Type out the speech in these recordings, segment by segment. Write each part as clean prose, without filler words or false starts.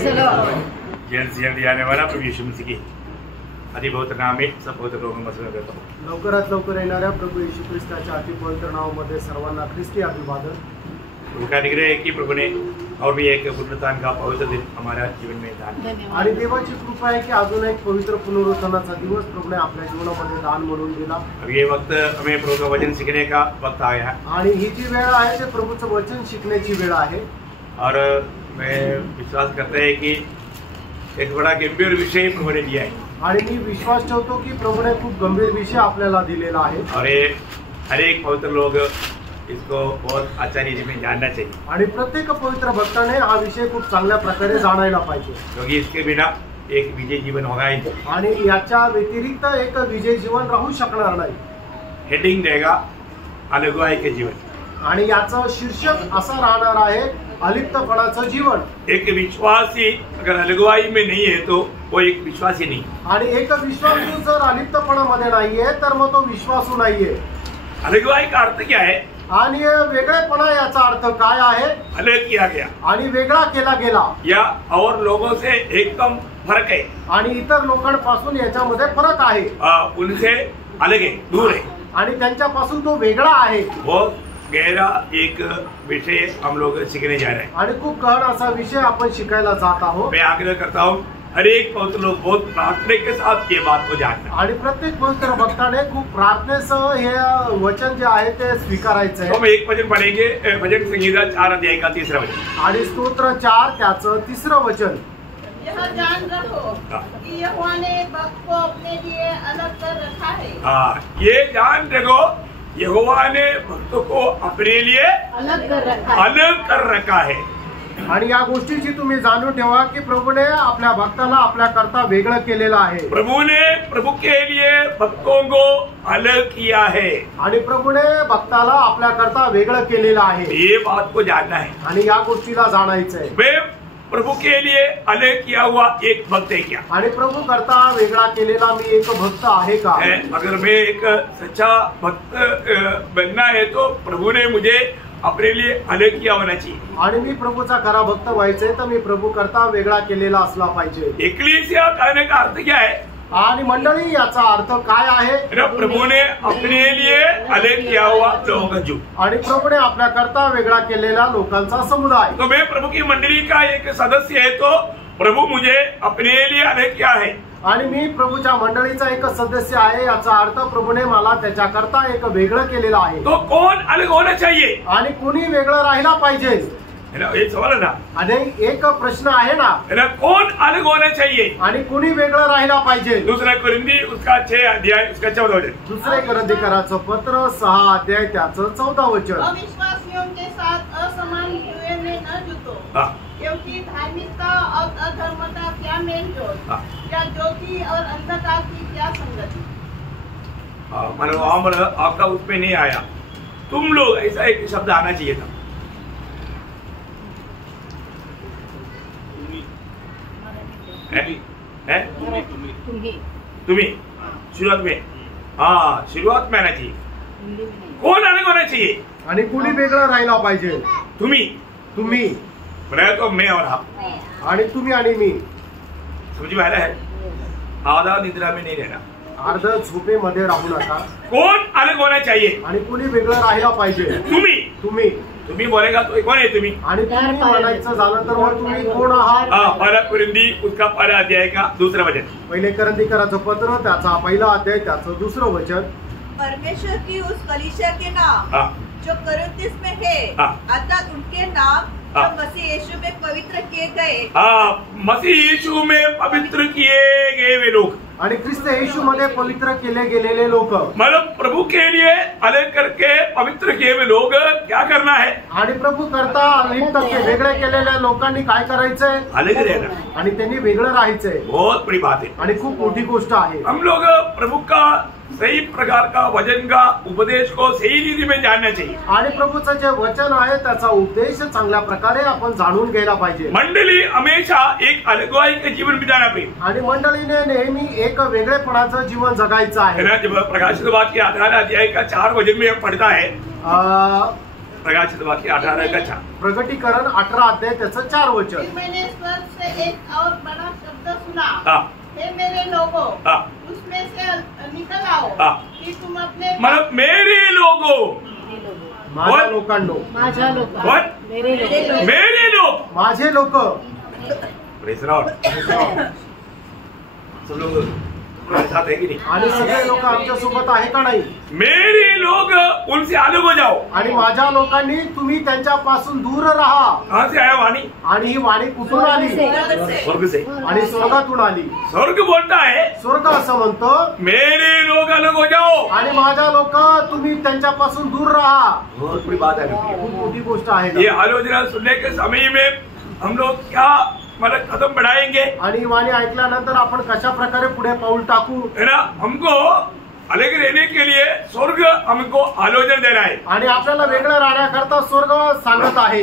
जल्द आने वाला प्रभु यीशु मसीह की अतिपवित्र नाम में सब पवित्र लोगों में मसला करता हूँ। लवकरात लवकर येणाऱ्या प्रभू येशू ख्रिस्ताच्या अतिपवित्र नावामध्ये सर्वांना ख्रिस्ती अभिवादन। प्रभु का अनुग्रह है कि प्रभु ने और भी एक पुनरुत्थान का पवित्र दिन हमारा जीवन में दान आणि देवाची कृपा आहे की अजून एक पवित्र पुनरुत्थानाचा दिवस प्रभूने आपल्या जीवनामध्ये दान म्हणून दिला। अब ये वक्त हमें प्रभु का वचन सीखने का वक्त आया है आणि ही जी वेळ आहे ते प्रभूचं वचन शिकण्याची वेळ आहे। और मैं विश्वास करता है कि एक बड़ा गंभीर विषय प्रभु ने दिया है आणि मी विश्वास ठेवतो की प्रभूने खूप गंभीर विषय आपल्याला दिलेला आहे और ये हर एक पवित्र लोग इसको बहुत अच्छा रीति में जानना चाहिए आणि प्रत्येक पवित्र भक्ताने हा विषय खूप चांगल्या प्रकारे जाणायला पाहिजे क्योंकि इसके बिना एक विजय जीवन होगा ही नहीं। आणि याच्या व्यतिरिक्त एक विजय जीवन राहू शकणार नाही। हेडिंग रहेगा अलगुवाई के जीवन आणि याचं शीर्षक असा राहणार आहे अलिप्तपणाचं जीवन। एक विश्वासी अगर अलगुवाई में नहीं है तो वो एक विश्वासी नहीं। आणि एक विश्वासू जर अलिप्तपणामध्ये नाहीये तर मग तो विश्वासू नाहीये। अलगुवाई का अर्थ क्या है? आणि वेगळेपणा याचा अर्थ काय आहे? अलग किया गया आणि वेगळा केला गेला या और लोगों से एकदम फर्क है आणि इतर लोकांपासून याच्यामध्ये फरक आहे। उनसे अलग है, दूर है आणि त्यांच्यापासून तो वेगळा आहे। बहुत गहरा एक विषय हम लोग सीखने जा रहे हैं आणि खूप गहन असा विषय आपण शिकायला जात आहोत। मैं आग्रह करता हूँ हर एक पवित्र लोग बहुत प्रार्थना के साथ ये बात को जानना आणि प्रत्येक पवित्र भक्ताने खूप प्रार्थनेसह हे वचन जे आहे ते स्वीकारायचं आहे। हम एक भजन पढ़ेंगे, भजन संहिता 4 अध्याय का 3रा वचन आणि स्तोत्र 4 त्याचं 3रं वचन। यह जान रखो कि यहोवा ने भक्त को अपने लिए अलग कर रखा है। ये जान रखो यहोवा ने भक्तों को अपने लिए अलग कर रखा है। आणि या गोष्टीची तुम्ही जाणून ठेवा की प्रभूने आपल्या भक्ताला आपल्या करता वेगळं केलेलं आहे। प्रभु ने प्रभु के लिए भक्तों को अलग किया है आणि प्रभूने भक्ताला आपल्या करता वेगळं केलेलं आहे। ये बात को जानना है आणि या गोष्टीला जाणायचं आहे। वे प्रभु के लिए अलग किया हुआ एक भक्त है क्या? आणि प्रभु करता वेगळा केलेला मी एक भक्त आहे का? अगर मैं एक सच्चा भक्त बनना है तो प्रभु ने मुझे अपने लिए अलग किया होना चाहिए। आणि मी प्रभूचा खरा भक्त व्हायचंय तर मी प्रभु करता वेगळा केलेला असला पाहिजे। एक्लीसिया कहने का अर्थ क्या है? आणि मंडळी याचा अर्थ काय आहे? प्रभु ने अपने लिए अलग किया हुआ लोगों का झुंड आणि प्रभूने आपल्या करता वेगळा केलेला लोकांचा समुदाय। तो मैं प्रभु की मंडली का एक सदस्य है तो प्रभु मुझे अपने लिए अलग किया है आणि मी प्रभूच्या मंडळीचा एक सदस्य आहे याचा अर्थ प्रभूने मला त्याच्या करता एक वेगळं केलेलं आहे। तो कौन अलग होना चाहिए? आणि कोणी वेगळं राहिला पाहिजे? एक सवाल है ना आणि एक प्रश्न आहे ना कौन अलग होना चाहिए आणि कोणी वेगळं राहिला पाहिजे? दूसरा कुरिन्दी उसका 6 अध्याय उसका 14 वचन। दुसरे कुरिन्दीकराचं पत्र 6 अध्याय त्याचं 14 वचन। अविश्वासियों के साथ असमान हुए में न जुटो क्योंकि धार्मिकता और अधर्मता क्या मेलजोल, क्या ज्योति और अंधकार की क्या संगति। मतलब आपका उसमें नहीं आया, तुम लोग ऐसा एक शब्द आना चाहिए था। तुम्ही शुरुआत में शुरुआत में आना चाहिए। कौन अलग होना चाहिए? आणि कोणी वेगळं राहिला पाहिजे? तुम्ही मैं तो मैं और आप आणि तुम्ही आणि मी। समझ में आ रहा है? आधा निद्रा में नहीं रहना, अर्ध झोपेमध्ये राहू नका। कौन अलग होना चाहिए? आणि कोणी वेगळं राहिला पाहिजे? तुम्ही बोलेगा तो कौन है तुम्ही? आणि तुम्ही म्हणायचं झालं तर मग तुम्ही कोण आहात? पहला कुरिन्दी उसका 1 अध्याय का 2रा वचन। पहिले कुरिन्दीकराचं पत्र त्याचा 1 अध्याय त्याचं 2रं वचन। परमेश्वर की उस कलीसिया के नाम जो कुरिन्थिस में है अर्थात उनके नाम जो मसीह यीशु में पवित्र किए गए मसीह यीशु में पवित्र किए गए वे लोग आणि ख्रिस्त येशू मध्ये पवित्र केले गेलेले लोक। मतलब प्रभु के लिए अलग करके पवित्र किए हुए लोग क्या करना है? आणि प्रभू करता अलिप्त वेगळे केलेल्या लोकांनी काय करायचंय? अलग रहना आणि त्यांनी वेगळं राहायचंय। बहुत बड़ी बात है आणि खूप मोठी गोष्ट आहे। हम लोग प्रभु का सही प्रकार का वचन का उपदेश को सही रीति में जानना चाहिए आणि प्रभूचं जे वचन आहे त्याचा उपदेश चांगल्या प्रकारे आपण जाणून घ्यायला पाहिजे। मंडली हमेशा एक अलगवाई के जीवन बिताना पाहिजे आणि मंडळीने नेहमी एक वेगळेपणाचं जीवन जगायचं आहे। जब प्रकाशित वाक्य 18 अध्याय का 4 वचन में पढ़ता है प्रकाशित वाक्य 18 का 4। प्रगटीकरण 18 अध्याय त्याचं 4 वचन। फिर मैंने स्वर्ग से एक और बड़ा शब्द सुना, हे मेरे लोगों, उसमें से निकल आओ कि तुम अपने मतलब मेरे लोगों, माझ्या लोकांनो, माझ्या लोक, मेरे लोग, माझे लोक। Praise Lord. सब लोग हमारे साथ है कि नहीं? आणि सगळे लोक आमच्या सोबत आहे का नाही? मेरे लोग उनसे अलग हो जाओ। आणि माझ्या लोकांनी तुम्ही त्यांच्यापासून दूर राहा। कहाँ से आया वाणी? आणि ही वाणी कुठून आली? स्वर्ग से। आणि स्वर्गातून आली। स्वर्ग बोलता है, स्वर्ग असं म्हणतो, मेरे लोग अलग हो जाओ। आणि माझ्या लोक तुम्ही त्यांच्यापासून दूर राहा। बहुत बड़ी बात है। खूप मोठी गोष्ट आहे ये ना? आलोचना सुनने के समय में हम लोग क्या मतलब कदम बढ़ाएंगे, आणि ही वाणी ऐकल्यानंतर आपण कशा प्रकारे पुढे पाऊल टाकू? है ना? हमको अलग रहने के लिए स्वर्ग हमको आलोचना दे रहा है। आणि आपल्याला वेगळं राहण्याकरता स्वर्ग सांगत आहे।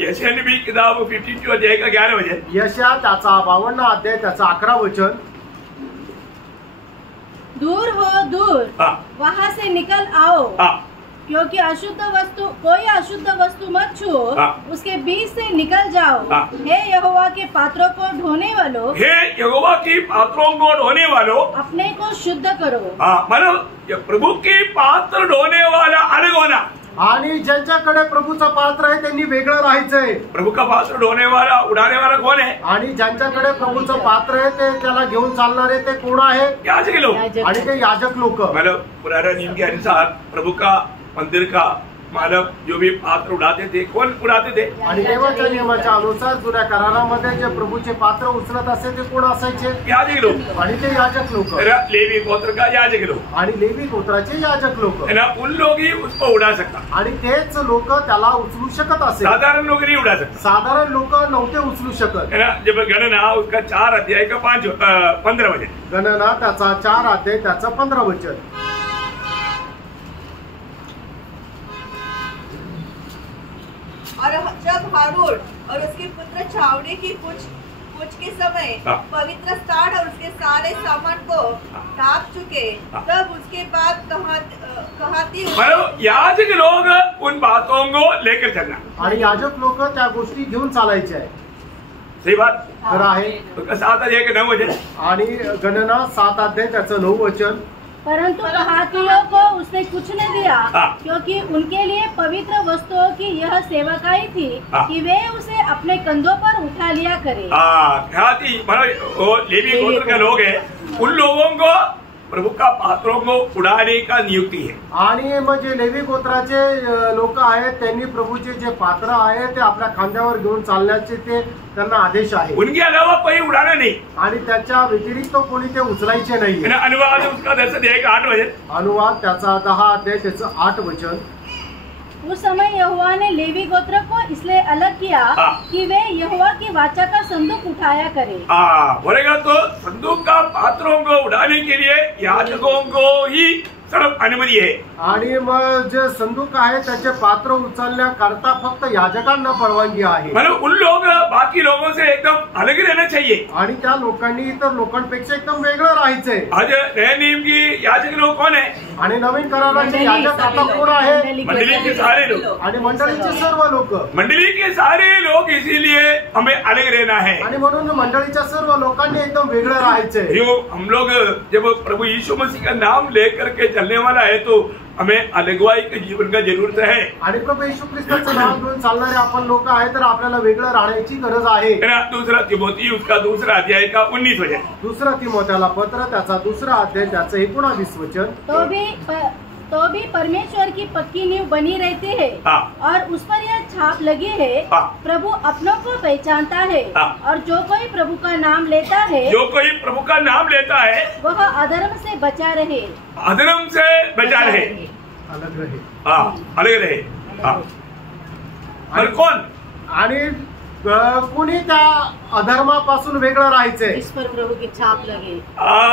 यशायाह नबी किताब 52 अध्याय का 11 वचन। यशया त्याचा 52 अध्याय त्याचा 11 वचन। दूर हो दूर, वहाँ से निकल आओ, क्योंकि कोई अशुद्ध वस्तु मत छुओ, उसके बीच से निकल जाओ। हे यहोवा के पात्रों को ढोने वालों, हे यहोवा की पात्रों को ढोने वालों, अपने को शुद्ध करो। मतलब प्रभु की पात्र ढोने वाला अलग होना। आणि ज्यांच्याकडे प्रभूचं पात्र आहे त्यांनी वेगळं राहायचंय। प्रभु का पात्र ढोने वाला उड़ाने वाला कौन है? आणि ज्यांच्याकडे प्रभूचं पात्र आहे ते त्याला घेऊन चालणारे ते कोण आहे? याजक लोग। आणि ते याजक लोक। मतलब पुराने नियम के अनुसार प्रभु का मंदिर का मानव जो भी पात्र उड़ाते थे, कौन उड़ाते थे? आणि देवाच्या नियमाच्या अनुसार जुन्या करारामध्ये जे प्रभूचे पात्र उचलत असे ते कोण असायचे? याजक लोग। आणि ते याजक लोक। लेवी गोत्र का याजक लोग, आणि लेवी गोत्राचे याजक लोक। है ना? उन लोग ही उसको उड़ा सकता। आणि तेच लोक त्याला उचलू शकत असे। साधारण लोग नहीं उड़ा सकता। साधारण लोक नव्हते उचलू शकत। है ना? जब गणना उसका 4 अध्याय का 15 वचन। गणना त्याचा 4 अध्याय त्याचा 15 वचन। और जब हारून और उसके पुत्र छावनी की कुछ के समय पवित्र स्थान और उसके सारे सामान को ढांप चुके, तब उसके बाद कहाती याजक लोग उन बातों को लेकर चलना। आणि याजक लोक त्या गोष्टी घेऊन चालायचे आहे। सही बात खरं आहे। 7 अध्याय के 9 वचन। आणि गणना 7 अध्याय त्याचं 9 वचन। परंतु कहातियों को उसने कुछ न दिया, क्योंकि उनके लिए पवित्र वस्तुओं की यह सेवकाई थी कि वे उसे अपने कंधों पर उठा लिया करे। कहाती मतलब लेवी गोत्र के लोग हैं, उन लोगों को प्रभु का पात्रों को उड़ाने का नियुक्ती है। आणि मग जे लेवी गोत्राचे लोक आहेत त्यांनी प्रभूचे जे पात्र आहे ते आपल्या खांद्यावर घेऊन चालण्याचे ते त्यांना आदेश आहे। उनके अलावा कोई उड़ाना नहीं। आणि त्याच्या व्यतिरिक्त कोणी ते उचलायचे नाही। अनुवाद उसका 10 अध्याय का 8 वचन। अनुवाद त्याचा 10 अध्याय त्याचं 8 वचन। उस समय यहोवा ने लेवी गोत्र को इसलिए अलग किया कि वे यहोवा की वाचा का संदूक उठाया करे। बोलेगा तो संदूक का पात्रों को उठाने के लिए याजकों को ही सिर्फ अनुमति है। आणि मग जे संदूक आहे त्याचे पात्र उचलण्याकरता फक्त याजकांना परवानगी आहे। मतलब उन लोग बाकी लोगों से एकदम अलग रहना चाहिए। आणि त्या लोकांनी इतर लोकांपेक्षा एकदम वेगळं राहायचंय। आज नए नियम की याजक लोग कौन है? आणि नवीन कराराचे याजक आता कोण आहे? मंडली के सारे लोग। आणि मंडळीचे सर्व लोक। मंडली के सारे लोग, इसीलिए हमें अलग रहना है। आणि म्हणून मंडळीच्या सर्व लोकांनी एकदम वेगळं राहायचंय। हम लोग जब प्रभु यीशु मसीह का नाम लेकर के चलने वाला है तो हमें अलगवाई के जीवन का जरूरत है। आणि प्रभू येशू ख्रिस्ताचं नाव घेऊन चालणारे आपण लोक आहे तर आपल्याला वेगळं राहण्याची गरज आहे। दूसरा तिमोथी उसका 2 अध्याय का 19 वचन। दुसरा तिमोथेला पत्र त्याचा 2 अध्याय त्याचं 19 वचन। तो भी परमेश्वर की पक्की नींव बनी रहती है और उस पर यह छाप लगी है, प्रभु अपनों को पहचानता है और जो कोई प्रभु का नाम लेता है, वह अधर्म से बचा रहे। अधर्म से बचा रहे, अलग रहे। अलग रहे। और कौन? आणि कोणी त्या अधर्मापासून वेगळं राहायचंय। इस पर प्रभु की छाप लगे।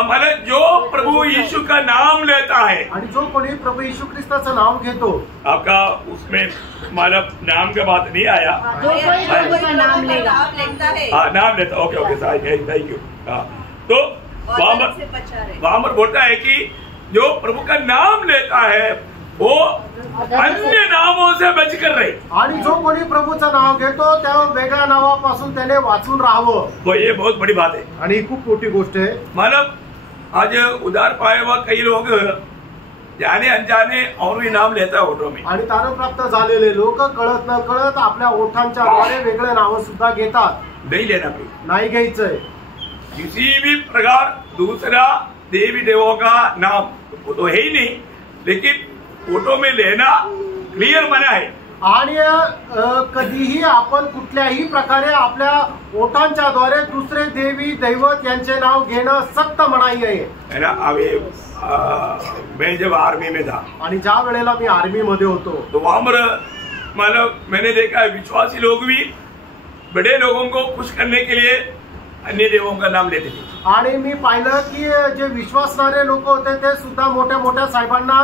मतलब जो प्रभु यीशु का नाम लेता है, आणि जो कोणी प्रभु यीशु ख्रिस्ताचं नाव घेतो। आपका उसमें मतलब नाम का बात नहीं आया। जो कोई प्रभु का नाम लेता है, नाम लेता। Okay thank you. तो वहाँ पर बोलता है कि जो प्रभु का नाम लेता है वो अन्य नामों से बचकर रहे. आणि जो कोणी प्रभूचं नाव घेतो त्या वेगळ्या नावापासून त्याने वाचून राहावं. वो ये बहुत बड़ी बात है. आणि ही खूप मोठी गोष्ट आहे. मतलब आज उधार पाए हुआ कई लोग जाने अनजाने और भी नाम लेता है ओठों में. आणि तारणप्राप्त झालेले लोक कळत न कळत आपल्या ओठांच्या द्वारे वेगळे नाव सुद्धा घेतात. नहीं लेना भाई. नाही घ्यायचंय. किसी भी प्रकार दूसरा देवी देवों का नाम तो है ही नहीं, लेकिन फोटो में लेना क्लियर मना है. आणि कधीही आपण कुठल्याही प्रकारे आपल्या ओठांच्या द्वारे दुसरे देवी दैवत यांचे नाव घेणं सक्त मनाई आहे. है ना. अभी मैं जब आर्मी में था आणि ज्या वेळेला मी आर्मी मध्ये होतो तो वहां पर मतलब मैंने देखा है विश्वासी लोग भी बड़े लोगों को खुश करने के लिए अन्य देवों का नाम लेते थे. आणि मी पाहिलं की जे विश्वासणारे लोक होते ते सुद्धा मोठ्या मोठ्या साहेबांना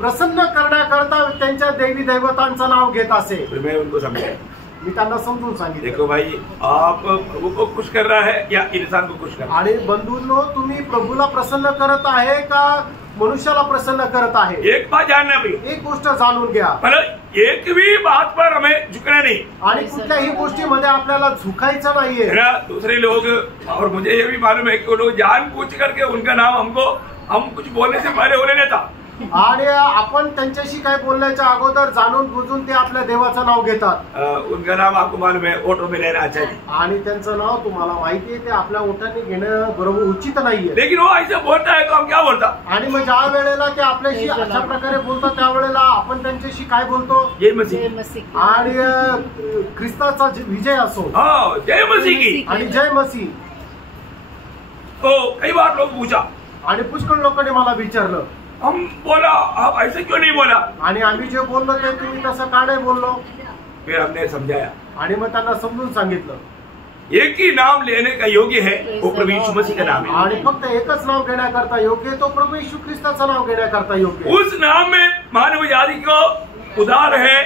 प्रसन्न करण्याकरता त्यांच्या देवी दैवतांचं नाव घेत असे. तो मैं उनको समझाया. मी त्यांना समजून सांगितलं, देखो भाई, आप प्रभु को खुश कर रहा है या इंसान को खुश कर रहा है. आणि बंधूंनो, तुम्ही प्रभूला प्रसन्न करत आहे का मनुष्याला प्रसन्न करत आहे? एक बात जानना भाई, एक गोष्ट जाणून घ्या. मतलब एक भी बात पर हमें झुकना नहीं. आणि कुठल्याही गोष्टीमध्ये आपल्याला झुकायचं नाहीये. ना दूसरे लोग, और मुझे ये भी मालूम है कि वो लोग जान पूछ करके उनका नाम हम कुछ बोलने से पहले होने देता. आणि आपण त्यांच्याशी काय बोलण्याच्या अगोदर जाणून बुजून ते आपल्या देवाचं नाव घेतात. उनका नाम आपको मालूम है ओठों में लेना चाहिए. आणि त्यांचं नाव तुम्हाला माहिती आहे ते आपल्या ओठांनी घेणं बरोबर उचित नाहीये. लेकिन वो ऐसे बोलता है तो हम क्या बोलता? आणि मग ज्या वेळेला ते आपल्याशी अशा प्रकारे बोलतात त्यावेळेला आपण त्यांच्याशी काय बोलतो? जय मसीह. आणि ख्रिस्ताचा विजय असो. जय मसीह की. आणि जय मसीह. तो कई बार लोग पूछा, आणि पुष्कळ लोकांनी मला विचारलं, हम बोला आप ऐसे क्यों नहीं बोला? आणि आम्ही जे बोललो ते तुम्ही तसं का नाही बोललो? फिर हमने समझाया, आणि मग त्यांना समजून सांगितलं, एक ही नाम लेने का योग्य है वो प्रभु यीशु मसीह का नाम है. आणि फक्त एकच नाव घेण्याकरता योग्य तो प्रभू येशू ख्रिस्ताचं नाव घेण्याकरता योग्य. उस नाम में मानव जाति को उद्धार है,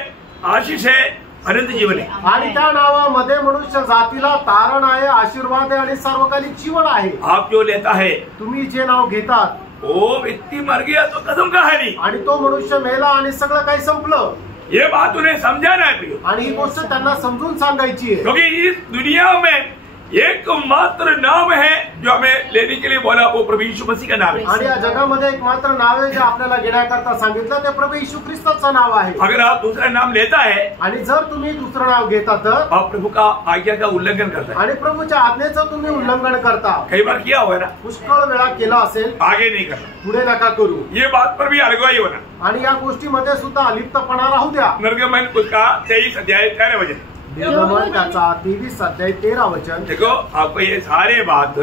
आशीष है, अनंत जीवन है. आणि त्या नावामध्ये मनुष्य जातीला तारण आहे, आशीर्वाद आहे आणि सार्वकालिक जीवन आहे. आप जो लेता है तुम्ही जे नाव घेतात वो व्यक्ति मर गया तो खत्म कहानी. आणि तो मनुष्य मेला आणि सगळं काही संपलं. ये बात उन्हें समझाना है प्रियो. आणि ही गोष्ट त्यांना समजून सांगायची आहे. क्योंकि इस दुनिया में एकमात्र नाम है जो हमें लेने के लिए बोला, वो प्रभु यीशु मसीह का नाम है. आणि या जगामध्ये एक मात्र नाव आहे जे आपल्याला घेण्याकरता सांगितलं ते प्रभू येशू ख्रिस्ताचं नाव आहे. अगर आप दूसरा नाम लेता है आणि जर तुम्ही दुसरं नाव घेता तर आप प्रभु का आज्ञा का उल्लंघन करता है. आणि प्रभूच्या आज्ञेचं तुम्ही उल्लंघन करता. कई बार किया हुआ है ना. पुष्कळ वेळा केला असेल. आगे नहीं करना, पुढे नका करू. ये बात पर भी अलगवाई होना. आणि या गोष्टीमध्ये सुद्धा अलिप्तपणा राहू द्या. निर्गमन उसका 23 अध्याय 13 वचन. निर्गमन त्याचा 23 अध्याय 13 वचन. देखो, आपको ये सारे बात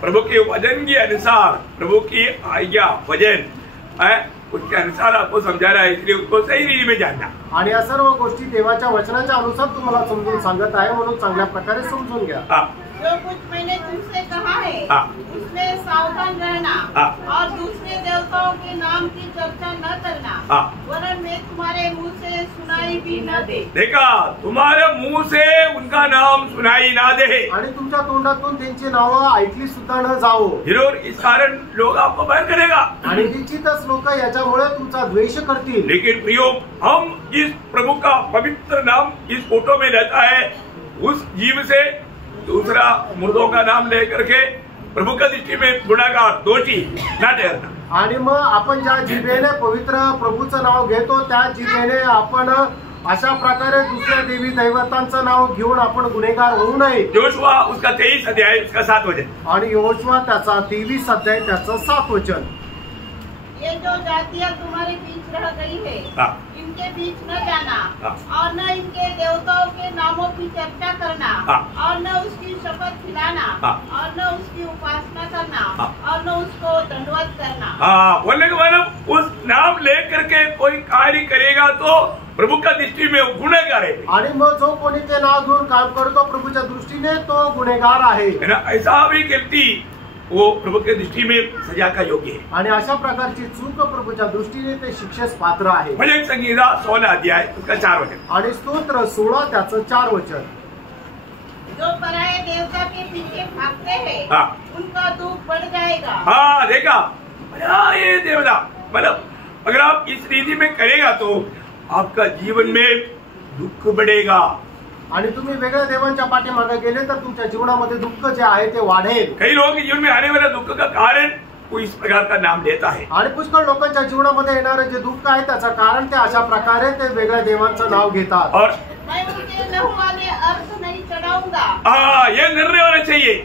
प्रभु के वचन के अनुसार, प्रभु की आज्ञा वचन उसके अनुसार आपको समझा रहा है, इसलिए उसको सही रीति में जानना. आणि या सर्व गोष्टी देवाच्या वचनाच्या अनुसार तुम्हाला समजून सांगत आहे, म्हणून चांगल्या प्रकारे समजून घ्या. जो कुछ मैंने तुमसे कहा है उसमें सावधान रहना और दूसरे देवताओं के नाम की चर्चा न करना, वरन मैं तुम्हारे मुंह से सुनाई भी न दे. देखा, तुम्हारे मुंह से उनका नाम सुनाई ना दे. आणि तुमच्या तोंडातून त्यांची नावं ऐकली सुद्धा न जावो. जरूर इस कारण लोग आपको बैर करेगा. आणि निश्चितच लोक याच्यामुळे तुमचा द्वेष करतील. लेकिन प्रियो, हम इस प्रभु का पवित्र नाम इस फोटो में लेता है, उस जीव से दूसरा मुर्दों का नाम लेकर के प्रभु का दृष्टि में गुनाहगार, दोषी न ठहरना. आणि मग आपण ज्या जिभेने पवित्र प्रभूचं नाव घेतो त्या जिभेने आपण अशा प्रकारे दुसऱ्या देवी दैवतांचं नाव घेऊन आपण गुन्हेगार होऊ नये. योशुआ उसका 23 अध्याय उसका 7 वचन. आणि योशुआ त्याचा 23 अध्याय त्याचं 7 वचन. ये जो जातियां तुम्हारे बीच रह गई है, इनके बीच न जाना और न इनके देवताओं के नामों की चर्चा करना और न उसकी शपथ खिलाना और न उसकी उपासना करना और न उसको दंडवत करना. बोलने के मतलब उस नाम लेकर के कोई कार्य करेगा तो प्रभु का दृष्टि में गुनहगार है. आणि मग जो कोणी ते नाव घेऊन काम करतो प्रभूच्या दृष्टीने तो गुन्हेगार आहे. ऐसा भी व्यक्ति वो प्रभु के दृष्टि में सजा का योग्य है. आणि अशा प्रकारची चूक प्रभूच्या दृष्टीने ते शिक्षेस पात्र आहे. भजन संगीता 16 अध्याय उसका 4 वचन. आणि स्तोत्र 16 त्याचं 4 वचन. जो पराये देवता के पीछे भागते हैं उनका दुख बढ़ जाएगा. देखा, ये देवता मतलब अगर आप इस रीति में करेगा तो आपका जीवन में दुख बढ़ेगा। आणि तुम्ही वेगळ्या देवांच्या पाठीमागे गेले तर तुमच्या जीवनामध्ये दुःख जे आहे ते वाढेल। कई लोगों के जीवन में आने वाला दुख का कारण कोई इस प्रकार का नाम लेता है। आणि पुष्कळ लोकांच्या जीवनामध्ये येणारे जे दुःख आहे त्याचं कारण ते अशा प्रकारे ते वेगळ्या देवांचं नाव घेतात। और मैं उनके लहू वाले अर्थ नहीं चढ़ाऊंगा। ये निर्णय होना चाहिए।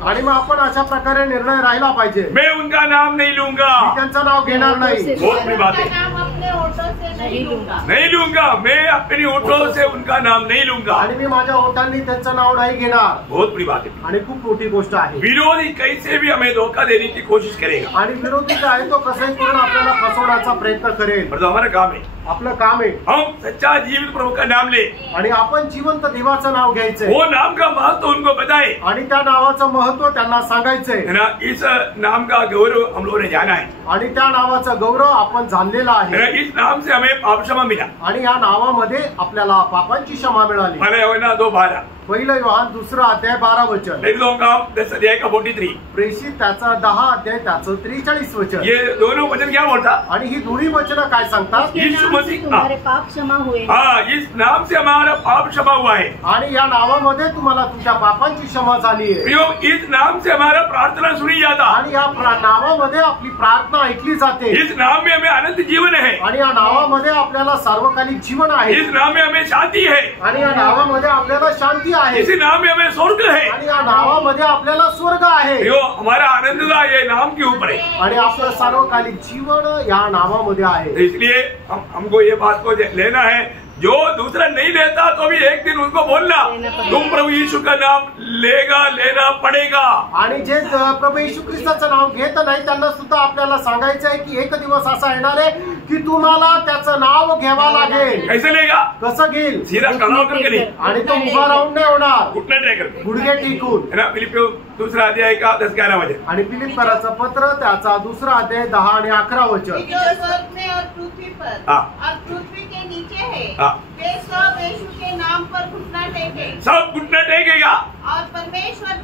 आणि मग आपण अशा प्रकारे निर्णय राहिला पाहिजे, मैं उनका नाम नहीं लूंगा, मी त्यांचं नाव घेणार नाही। बहुत बड़ी बात है। नाम अपने होठों से नहीं लूंगा। नहीं लूंगा, मैं अपनी होठों से उनका नाम नहीं लूंगा। आणि मी माझ्या ओठांनी त्यांचं नाव नाही घेणार। बहुत बड़ी बात है। आणि खूप मोठी गोष्ट आहे। विरोधी कैसे भी हमें धोखा देने की कोशिश करेगा, आणि विरोधी जो आहे तो कसंही करून आपल्याला फसवण्याचा प्रयत्न करेल, पर तो हमारा काम है। आपलं काम आहे हम सच्चा जीवित प्रभु का नाम ले, आणि आपण जिवंत देवाचं नाव घ्यायचंय, वो नाम का महत्व उनको बताए, आणि त्या नावाचं महत्व त्यांना सांगायचंय। है ना। इस नाम का गौरव हम लोगों ने जाना है, आणि त्या नावाचा गौरव आपण जाणलेला है ना। आहे, इस नाम से हमें पाप क्षमा मिला। आणि या नावामध्ये आपल्याला पापांची क्षमा मिळाली। पहले योहन्ना 2:12, पहिलं योहान 2 अध्याय 12 वचन, प्रेरितों का 10 अध्याय का 43। प्रेषित त्याचा 10 अध्याय त्याचं 43 वचन। ये दोनों वचन क्या बोलता? आणि ही दोन्ही वचनं काय सांगतात? यीशु मसीह, तुम्हारे पाप क्षमा हुए। हाँ, इस नाम से हमारा पाप क्षमा हुआ है। आणि या नावामध्ये तुम्हाला तुमच्या पापांची क्षमा झाली आहे। प्रियो, इस नाम से हमारा प्रार्थना सुनी जाता, आणि या नावामध्ये आपली प्रार्थना ऐकली जाते। इस नाम में हमें अनंत जीवन है, आणि या नावामध्ये आपल्याला सार्वकालिक जीवन आहे। इस नाम में हमें शांति है, आणि या नावामध्ये आपल्याला शांती आहे। इसी नाम में हमें स्वर्ग है। आणि या नावामध्ये आपल्याला स्वर्ग आहे। प्रियो, हमारा आनंद का ये नाम के ऊपर है। आणि आपलं सार्वकालिक जीवन या नावामध्ये आहे। तो इसलिए हमको ये बात को लेना है, जो दूसरा नहीं लेता तो भी एक दिन उनको बोलना, तुम प्रभु यीशु का नाम लेना पड़ेगा। आणि जे प्रभू येशू ख्रिस्ताचं नाव घेत नाही त्यांना सुद्धा आपल्याला सांगायचं आहे की एक दिवस असा येणार आहे की तुम्हाला त्याचं नाव घ्यावं लागेल। कैसे लेगा? कसं घेईल? सीधा खड़ा होकर के नहीं, आणि तो उभा राहून नाही होणार, घुटने टेक करके, गुडघे टेकून, है ना। फिलिपियों 2 अध्याय का 10-11 वचन। आणि फिलिप्पीयराचं पत्र त्याचा 2 अध्याय 10 आणि 11 वचन। जो स्वर्ग में और पृथ्वी पर हाँ। और पृथ्वी के नीचे है, हाँ। वे सब यीशु के नाम पर घुटना टेके सब घुटने टेकेगा और परमेश्वर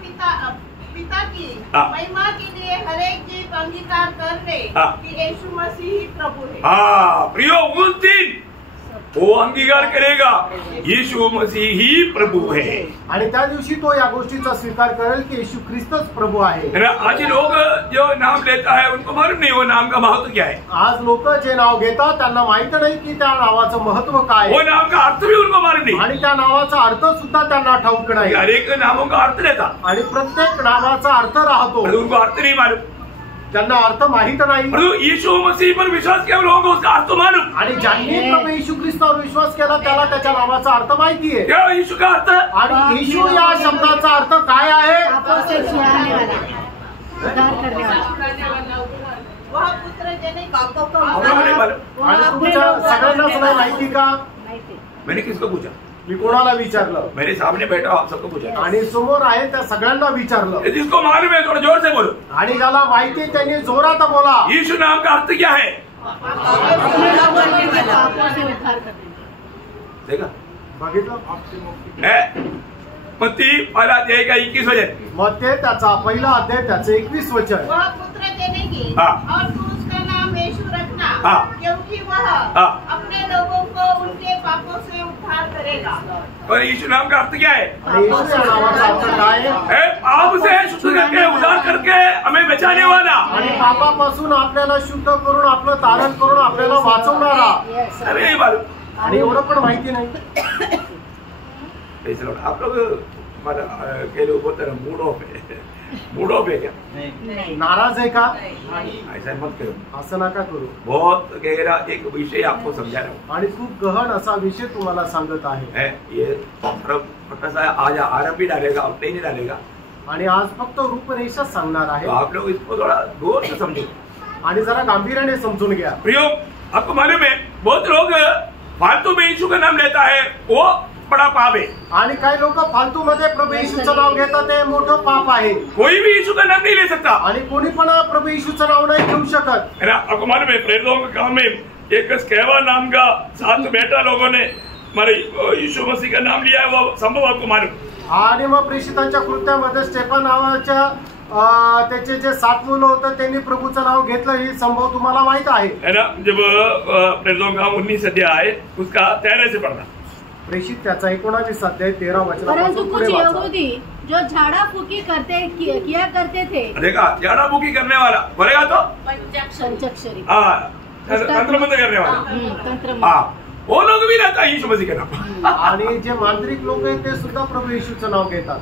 पिता की हाँ। महिमा के लिए हर एक जीव अंगीकार कर ले हाँ। कि यीशु मसीह ही प्रभु है। हाँ प्रियो, उस दिन वो अंगीकार करेगा यीशु मसीह ही प्रभु है। आणि त्या दिवशी तो या गोष्टीचा स्वीकार करेल की येशू ख्रिस्तच प्रभू आहे। है ना। आज लोग जो नाम लेता है उनको मालूम नहीं वो नाम का महत्व क्या है। आज लोक जे नाव घेतात त्यांना माहित नाही की त्या नावाचं महत्व काय वो आहे, नाम का अर्थ भी उनको मालूम नहीं। आणि त्या नावाचा अर्थ सुद्धा त्यांना ठाऊक नाही। हर एक नामों का अर्थ रहता, आणि प्रत्येक नावाचा अर्थ राहतो, पर उनको अर्थ नहीं मालूम। त्यांना अर्थ माहित नाही। परंतु यीशु मसीह पर विश्वास किया लोगों को उसका अर्थ मालूम। आणि ज्यांनी प्रभू येशू ख्रिस्तावर विश्वास केला त्याला त्याच्या नावाचा अर्थ माहिती आहे। क्या यीशु का अर्थ? आणि येशू या शब्दाचा अर्थ काय आहे? पापों से छुड़ाने वाला, उद्धार करने वाला। वह पुत्र जने पापों को हमको नहीं मालूम। आणि तुमच्या सगळ्यांना सुद्धा माहिती का? माहिती। मैंने किसको पूछा? मी कोणाला विचारलं? मेरे सामने बैठा आप सबको पूछा। आणि समोर आहे त्या सगळ्यांना विचारलं। जिसको मालूम है थोड़ा जोर से बोलो। आणि ज्याला माहिती आहे त्यांनी जोरात बोला। यीशु नाम का अर्थ क्या है? पापों से उद्धार करने। देखा बघितलं? है मत्ती 1 का 21 वचन। मत्ते त्याचा 1 अध्याय त्याचं 21 वचन। वह पुत्र जनेगी हाँ। और तू उसका नाम यीशु रखना, हाँ। क्योंकि वह हाँ। अपने लोगों को उनके पापों से उद्धार करेगा। और यीशु नाम का अर्थ क्या है? आणि येशू या नावाचा अर्थ काय आहे? पाप से शुद्ध करके उद्धार करके हमें बचाने वाला। आणि पापापासून आपल्याला शुद्ध करून आपलं तारण करून आपल्याला वाचवणारा। अरे नहीं मालूम। आणि एवढं पण माहिती नाही। आप लोग हमारा के लोग बोलते हैं मूड ऑफ है, मूड ऑफ है क्या? नाराज आहे का? ऐसा मत करो। असं नका करू। बहुत गहरा एक विषय आपको समझा रहा हूँ। आणि खूप गहन असा विषय तुम्हाला सांगत आहे। ये छोटा सा आज आरंभ भी डालेगा, अब नहीं डालेगा। आणि आज फक्त रूपरेषा सांगणार तो आहे। आप लोग इसको थोड़ा गौर से समझो आणि जरा गांभीर्याने समजून घ्या। प्रियो, आपको मालूम है बहुत लोग फालतू में यीशु का नाम लेता है, वो बड़ा पाप है। आणि काही लोक फालतू मध्ये प्रभू येशूचं नाव घेतात ते मोठं पाप आहे। कोई भी यीशु का नाम नहीं ले सकता। आणि कोणी पण प्रभू येशूचं नाव नाही घेऊ शकत। है ना। आपको मालूम है प्रेरितों के काम में एक स्केवा नाम का 7 बेटा लोगों ने हमारे यीशु मसीह का नाम लिया है, वो संभव आपको मालूम? आणि मग प्रेषितांच्या कृत्यामध्ये स्टेफन नावाच्या त्याचे जे 7 मुलं होतं त्यांनी प्रभूचं नाव घेतलं, ही संभव तुम्हाला माहित आहे ना. जब प्रेरितों का 19 अध्याय है उसका 13 से पढ़ना. प्रेषित त्याचा 19 अध्याय 13 परंतु वचनापासून कुछ पुढे वाचा. यहूदी जो झाड़ा फूकी किया करते थे, देखा झाड़ा फूकी करने वाला बोलेगा तो पंचाक्षरी, तंत्र मंत्र करने वाला. तंत्र, हाँ, वो लोग भी रहता है यीशु मसीह का नाम. आणि जे मांत्रिक लोक आहेत ते सुद्धा प्रभू येशूचं नाव घेतात.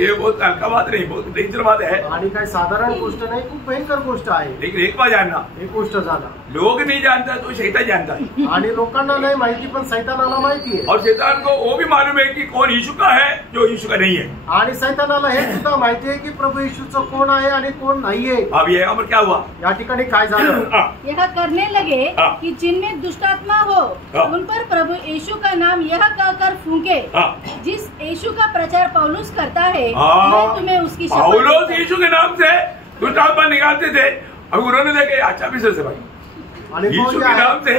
ये बहुत हल्का बात नहीं, बहुत डेंजर बात है. आणि काही साधारण गोष्ट नाही, खूप भयंकर गोष्ट आहे. लेकिन एक बात जानना, एक गोष्ट जाणा, लोग नहीं जानता तो शैतान जानता है. आणि लोकांना नाही माहिती पण सैतानाला माहिती आहे. और शैतान को वो भी मालूम है कि कौन यीशु का है जो यीशु का नहीं है. आणि सैतानाला हे सुद्धा माहिती आहे की प्रभू येशूचं कोण आहे आणि कोण नाहीये. अब ये यहाँ पर क्या हुआ? या ठिकाणी काय झालं? यह करने लगे कि जिनमें दुष्टात्मा हो उन पर प्रभु यीशु का नाम यह कहकर फूंके, जिस यीशु का प्रचार पौलुस करता है मैं तुम्हें उसकी शपथ पौलुस यीशु के नाम से दुष्टात्मा निकालते थे. अब उन्होंने देखे अच्छा विषय से भाई यीशु के नाम से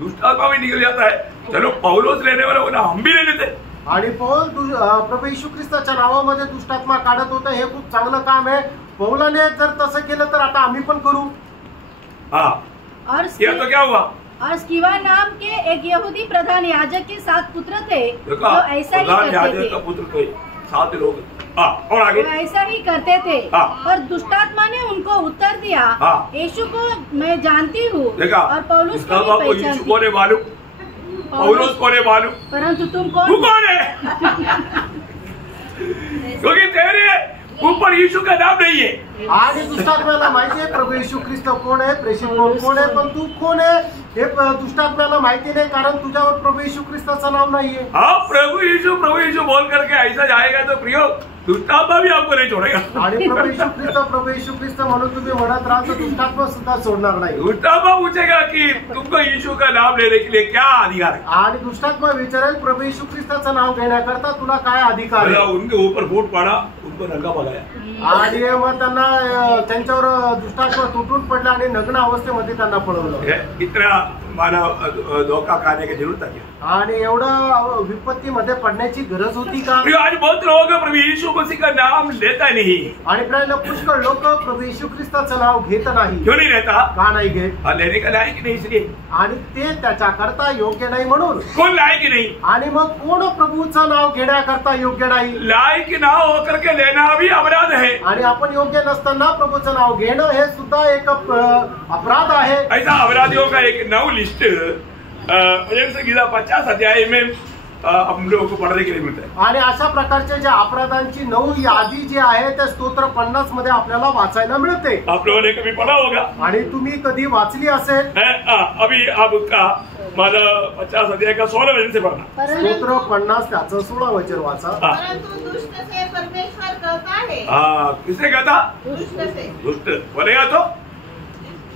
दुष्टात्मा भी निकल जाता है, चलो पौलुस लेने वाला होना हम भी ले लेते. आणि पौल प्रभू येशू ख्रिस्ताच्या नावामध्ये दुष्टात्मा काढत होतं, हे खूप चांगलं काम आहे. पौलाने जर तसं केलं तर आता आम्ही पण करू. और तो क्या हुआ? और स्किवा नाम के एक यहूदी प्रधान याजक के 7 पुत्र थे जो ऐसा ही करते थे. पुत्र थे 7 लोग. और आगे ऐसा ही करते थे. पर दुष्टात्मा ने उनको उत्तर दिया, यीशु को मैं जानती हूँ और पौलुस को भी पहचानती हूँ. पौलुस को मालूम, परंतु तुम कौन है? क्योंकि तेरे ऊपर यीशु का नाम नहीं है. आणि दुष्टात्म्याला माहिती आहे प्रभू येशू ख्रिस्त कोण आहे, प्रेषित कोण आहे, पण तू कोण आहे हे दुष्टात्म्याला माहिती नाही, कारण तुझ्यावर प्रभू येशू ख्रिस्ताचं नाव नाहीये. प्रभु यीशु बोल करके ऐसा जाएगा तो प्रियो दुष्टात्मा भी आपको नहीं छोड़ेगा. आणि प्रभू येशू ख्रिस्त म्हणून तुम्ही म्हणत राहा तर दुष्टात्मा सुद्धा सोडणार नाही. दुष्टात्मा पूछेगा कि तुमको यीशु का नाम लेने के लिए क्या अधिकार है. आणि दुष्टात्मा विचारेल प्रभू येशू ख्रिस्ताचं नाव घेण्याकरता तुला काय अधिकार आहे. उनके ऊपर फूट पड़ा, उनको नंगा बघाया आणि मग त्यांच्यावर दुष्टात्मा तुटून पडला आणि नग्न अवस्थेमध्ये त्यांना पळवलं. इतना मानव धोखा खाने की जरूरत है. आणि एवढं विपत्तीमध्ये पडण्याची गरज होती का? आज बहुत लोग प्रभु यीशु मसीह का नाम लेता नहीं. आणि प्रायः पुष्कळ लोक प्रभू येशू ख्रिस्ताचं नाव घेत नाही. क्यों नहीं लेता? का नाही घेत? लेने का लायक नहीं इसलिए. आणि ते त्याच्याकरता योग्य नाही म्हणून. कोण लायक नाही? आणि मग कोण प्रभूचं नाव घेण्याकरता योग्य नाही? लायक ना होकर के लेना भी अपराध है. आणि आपण योग्य नसताना प्रभूचं नाव घेणं हे सुद्धा एक अपराध आहे. ऐसा अपराधियों का एक नौ लिस्ट भजन संहिता 50 अध्याय में हम लोगों को पढ़ने के लिए मिलता है. आणि अशा प्रकारच्या ज्या अपराधांची 9 यादी जी आहे त्या स्तोत्र 50 मध्ये आपल्याला वाचायला मिळते. आप लोगों ने कभी पढ़ा होगा आणि तुम्ही कधी वाचली असेल. अभी आप उसका 50 अध्याय का 16 वचन से पढ़ना. स्तोत्र 50 त्याचं 16 वचन वाचा. परंतु दुष्ट से परमेश्वर कहता है. किससे कहता? दुष्ट से. दुष्ट बोलेगा तो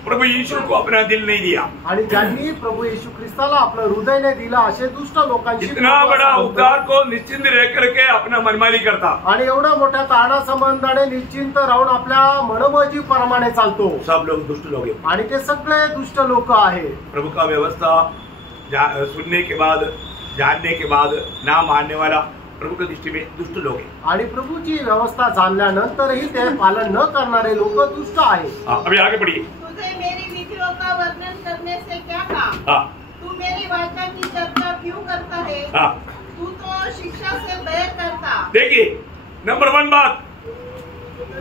प्रभु यीशु को अपना दिल नहीं दिया. आणि ज्यांनी प्रभू येशू ख्रिस्ताला आपलं हृदय नाही दिलं असे दुष्ट लोकांची इतना बड़ा उद्धार को निश्चिंत रह करके अपना मनमानी करता. आणि एवढ्या मोठ्या तारणा संबंधाने निश्चिंत राहून आपल्या मनमर्जी प्रमाणे चालतो. सब लोग दुष्ट लोग हैं. आणि ते सगळे दुष्ट लोक आहे. प्रभु का व्यवस्था सुनने के बाद, जानने के बाद ना मानने वाला प्रभु की दृष्टि में दुष्ट लोग हैं. आणि प्रभूची व्यवस्था जाणल्यानंतरही ते पालन न करणारे लोक दुष्ट आहे. अभी आगे बढ़िए. तुझे मेरी विधियों का वर्णन करने से क्या काम? तू मेरी वाचा की चर्चा क्यों करता है? तू तो शिक्षा से बैर करता. देखिए नंबर 1 बात,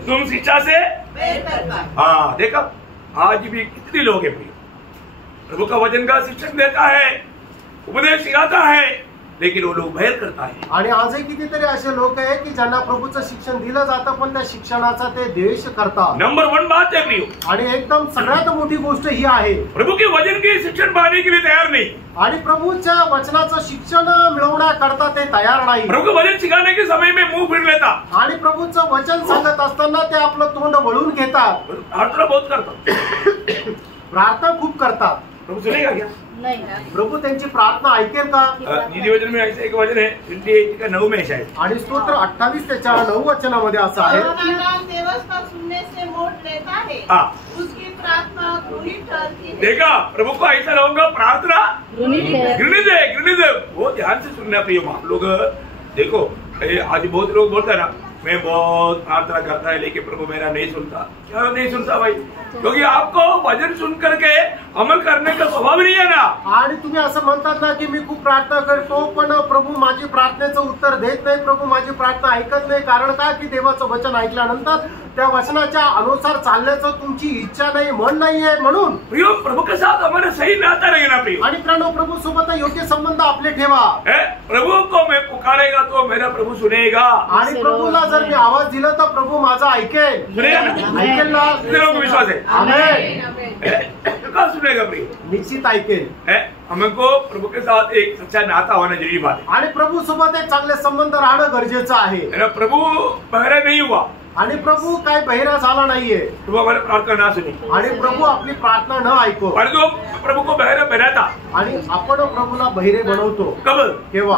तुम शिक्षा से बैर करता. देखा आज भी कितने लोग हैं प्रभु का वचन का शिक्षण देता है, उपदेश सिखाता है, लेकिन वो लोग बैर करता है. आणि आजही कितीतरी असे लोक आहेत की ज्यांना प्रभूचं शिक्षण दिलं जातं पण त्या शिक्षणाचा ते द्वेष करतात. नंबर 1 बात है प्रियो. आणि एकदम सगळ्यात मोठी गोष्ट ही आहे, प्रभु के वचन के शिक्षण पाने के लिए तैयार नहीं. आणि प्रभूच्या वचनाचं शिक्षण मिळवण्याकरता ते तयार नाही. प्रभु का वचन सिखाने के समय में मुंह फिर लेता. आणि प्रभूचं वचन सांगत असताना ते आपलं तोंड वळून घेतात. प्रार्थना बहुत करतात. प्रार्थना खूप करतात. प्रभु सुनेगा क्या? नहीं. प्रभू त्यांची प्रार्थना ऐकेल का? नीति वचन में ऐसा एक वचन है 28 में शायद. आणि स्तोत्र 28 त्याच्या 9 वचनामध्ये असं आहे, व्यवस्था सुनने से मोट लेता है. उसकी प्रार्थना घृणित ठहरती है. देखा प्रभु को ऐसा रहूंगा प्रार्थना घृणित है. वो ध्यान से सुनना प्रिय आप लोग. देखो आज बहुत लोग बोलते हैं ना मैं बहुत प्रार्थना करता है लेकिन प्रभु मेरा नहीं सुनता। क्या नहीं सुनता भाई? क्योंकि आपको वचन सुन करके अमल करने का स्वभाव नहीं है ना। आणि तुम्ही असं म्हणतात ना की मी खूप प्रार्थना करतो पण प्रभू माझी प्रार्थनेचं उत्तर देत नाही, प्रभू माझी प्रार्थना ऐकत नाही। कारण का की देवाचं वचन ऐकल्यानंतर त्या वचनाच्या अनुसार चालण्याचं तुमची इच्छा नाही, मन नाहीये म्हणून। प्रियो, प्रभु के साथ हमारा सही नाता रहेगा प्रियो। आणि प्रियो, प्रभू सोबत योग्य संबंध आपले ठेवा। प्रभु को मैं पुकारेगा तो मेरा प्रभु सुनेगा। आणि प्रभूला जर मी आवाज दिला तर प्रभू माझा ऐकेल, ऐकेल ना? विश्वास है? आमेन। कहाँ सुनेगा प्रियो? निश्चित ऐकेल। हमको प्रभु के साथ एक सच्चा नाता होना जरूरी बात है। आणि प्रभू सोबत एक चांगले संबंध राहणं गरजेचं आहे। प्रभु बहरा नहीं हुआ आणि प्रभू काय बहिरा झाला नाहीये, प्रभु हमारी प्रार्थना ना सुनी आणि प्रभू आपली प्रार्थना न ऐको। और जो प्रभु को बहरा बनाता आणि आपण प्रभूला बहिरे बनवतो कब? केव्हा?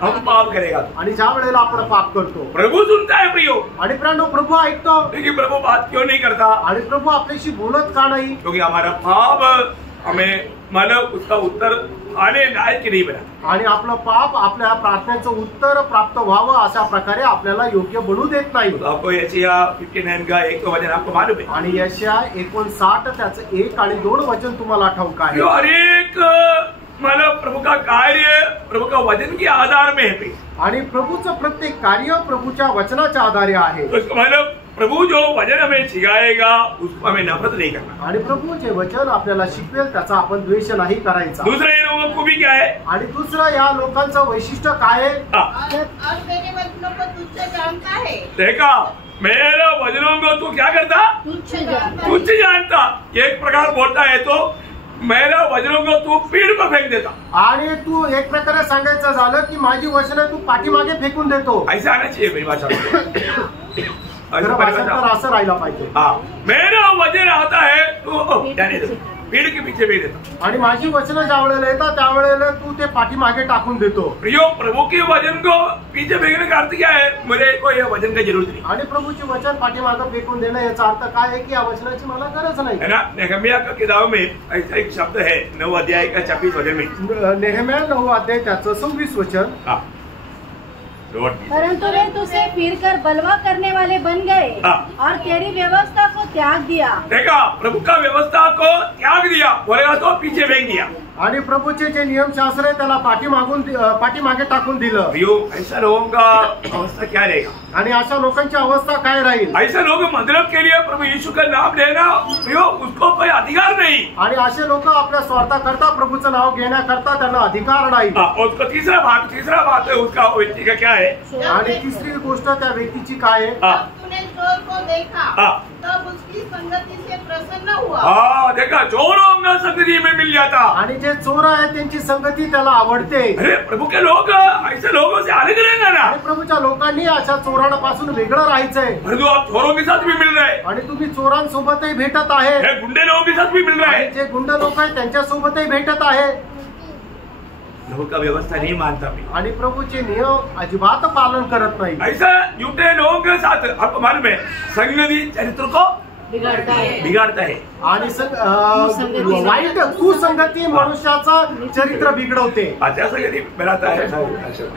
हम पाप करेगा आणि ज्या वेळेला आपण पाप करतो। प्रभु सुनता है प्रियो, आणि प्रभू ऐकतो, लेकिन प्रभु बात क्यों नहीं करता? आणि प्रभू आपल्याशी बोलत का नाही? क्योंकि हमारा पाप हमें मानव उसका उत्तर आने लायक नहीं बना। आणि आपलं पाप आपल्या प्रार्थनेचं उत्तर प्राप्त व्हावं अशा प्रकारे आपल्याला योग्य बनू देत नाही। आपको यशाया 59 का 1 वचन आपको मालूम है? आणि यशाया 59 त्याचं 1 आणि 2 वचन तुम्हाला ठाऊक आहे। हर एक मानव प्रभु का कार्य प्रभु का वचन के आधार में है। आणि प्रभूचं प्रत्येक कार्य प्रभूच्या वचनाच्या आधारे आहे। तो मतलब प्रभु जो वचन हमें सिखाएगा उसको हमें नफरत नहीं करना। आणि प्रभू जे वचन आपल्याला शिकवेल त्याचा आपण द्वेष नाही करायचा। दूसरे लोगों को भी क्या है? आणि दुसरं या लोकांचं वैशिष्ट्य काय आहे? और मेरे वचनों को तुच्छ जानता है। देखा, मेरे वचनों को तू क्या करता? तुच्छ जानता। एक प्रकार बोलता है तो मेरा वचनों को तू पीठ पर फेंक देता। आणि तू एक प्रकारे सांगायचं झालं की माझी वचनं तू पाठीमागे फेकून देतो। ऐसा आना चाहिए मेरी भाषा असं राहिला पाहिजे। मेरा वचन आता है तो जाने दे, पीठ के पीछे फेंक देता। आणि माझी वचनं ज्या वेळेला येतात त्यावेळेला तू ते पाठीमागे टाकून देतो। प्रियो, प्रभु के वचन को पीछे फेंकने का अर्थ क्या है? मुझे को यह वचन की जरूरत नहीं। आणि प्रभूचे वचन पाठीमागे फेकून देणं याचा अर्थ काय आहे की या वचनाची मला गरज नाही है ना। नेहमिया का किताब में ऐसा एक शब्द है 9 अध्याय का 26 वचन में। नेहमिया 9 अध्याय त्याचं 26 वचन। परंतु वे तुझसे फिरकर बलवा करने वाले बन गए और तेरी व्यवस्था को त्याग दिया। देखा, प्रभु का व्यवस्था को त्याग दिया, बोलेगा तो पीछे फेंक दिया। आणि प्रभूचे जे नियमशास्त्र आहे त्याला पाठीमागे टाकून दिलं। ऐसा लोगों का अवस्था क्या रहेगा? आणि अशा लोकांची अवस्था काय राहील? ऐसे लोग मतलब के लिए प्रभु यीशु का नाम लेना उसको कोई अधिकार नहीं। आणि असे लोक आपल्या स्वार्थाकरता प्रभूचं नाव घेण्याकरता त्यांना अधिकार नाही। उसका तीसरा बात है उसका व्यक्ति का क्या है? आणि तिसरी गोष्ट त्या व्यक्तीची काय आहे? तूने चोर को देखा तब उसकी संगति से प्रसन्न हुआ। देखा, चोरों का संगति में मिल जाता। आणि जे चोर आहे त्यांची संगती त्याला आवडते। अरे प्रभु के लोग ऐसे लोगों से अलग रहेगा ना। आणि प्रभूच्या लोकांनी अशा चोरांपासून वेगळं राहायचंय। परंतु आप चोरों के साथ भी मिल रहे हैं आणि तुम्ही चोरांसोबतही भेटत आहे, गुंडे लोगों के साथ भी मिल रहे हैं, जे गुंड लोक आहेत त्यांच्यासोबतही भेटत आहे। प्रभु का व्यवस्था नहीं मानता भी, आणि प्रभूचे नियम अजिबात पालन करत नाही। ऐसा झूठे लोगों के साथ आपको मालूम है संगति चरित्र को बिगाड़ता है। आणि वाईट कुसंगती मनुष्याचं चरित्र बिघडवते। अच्छा संगति बनाता है।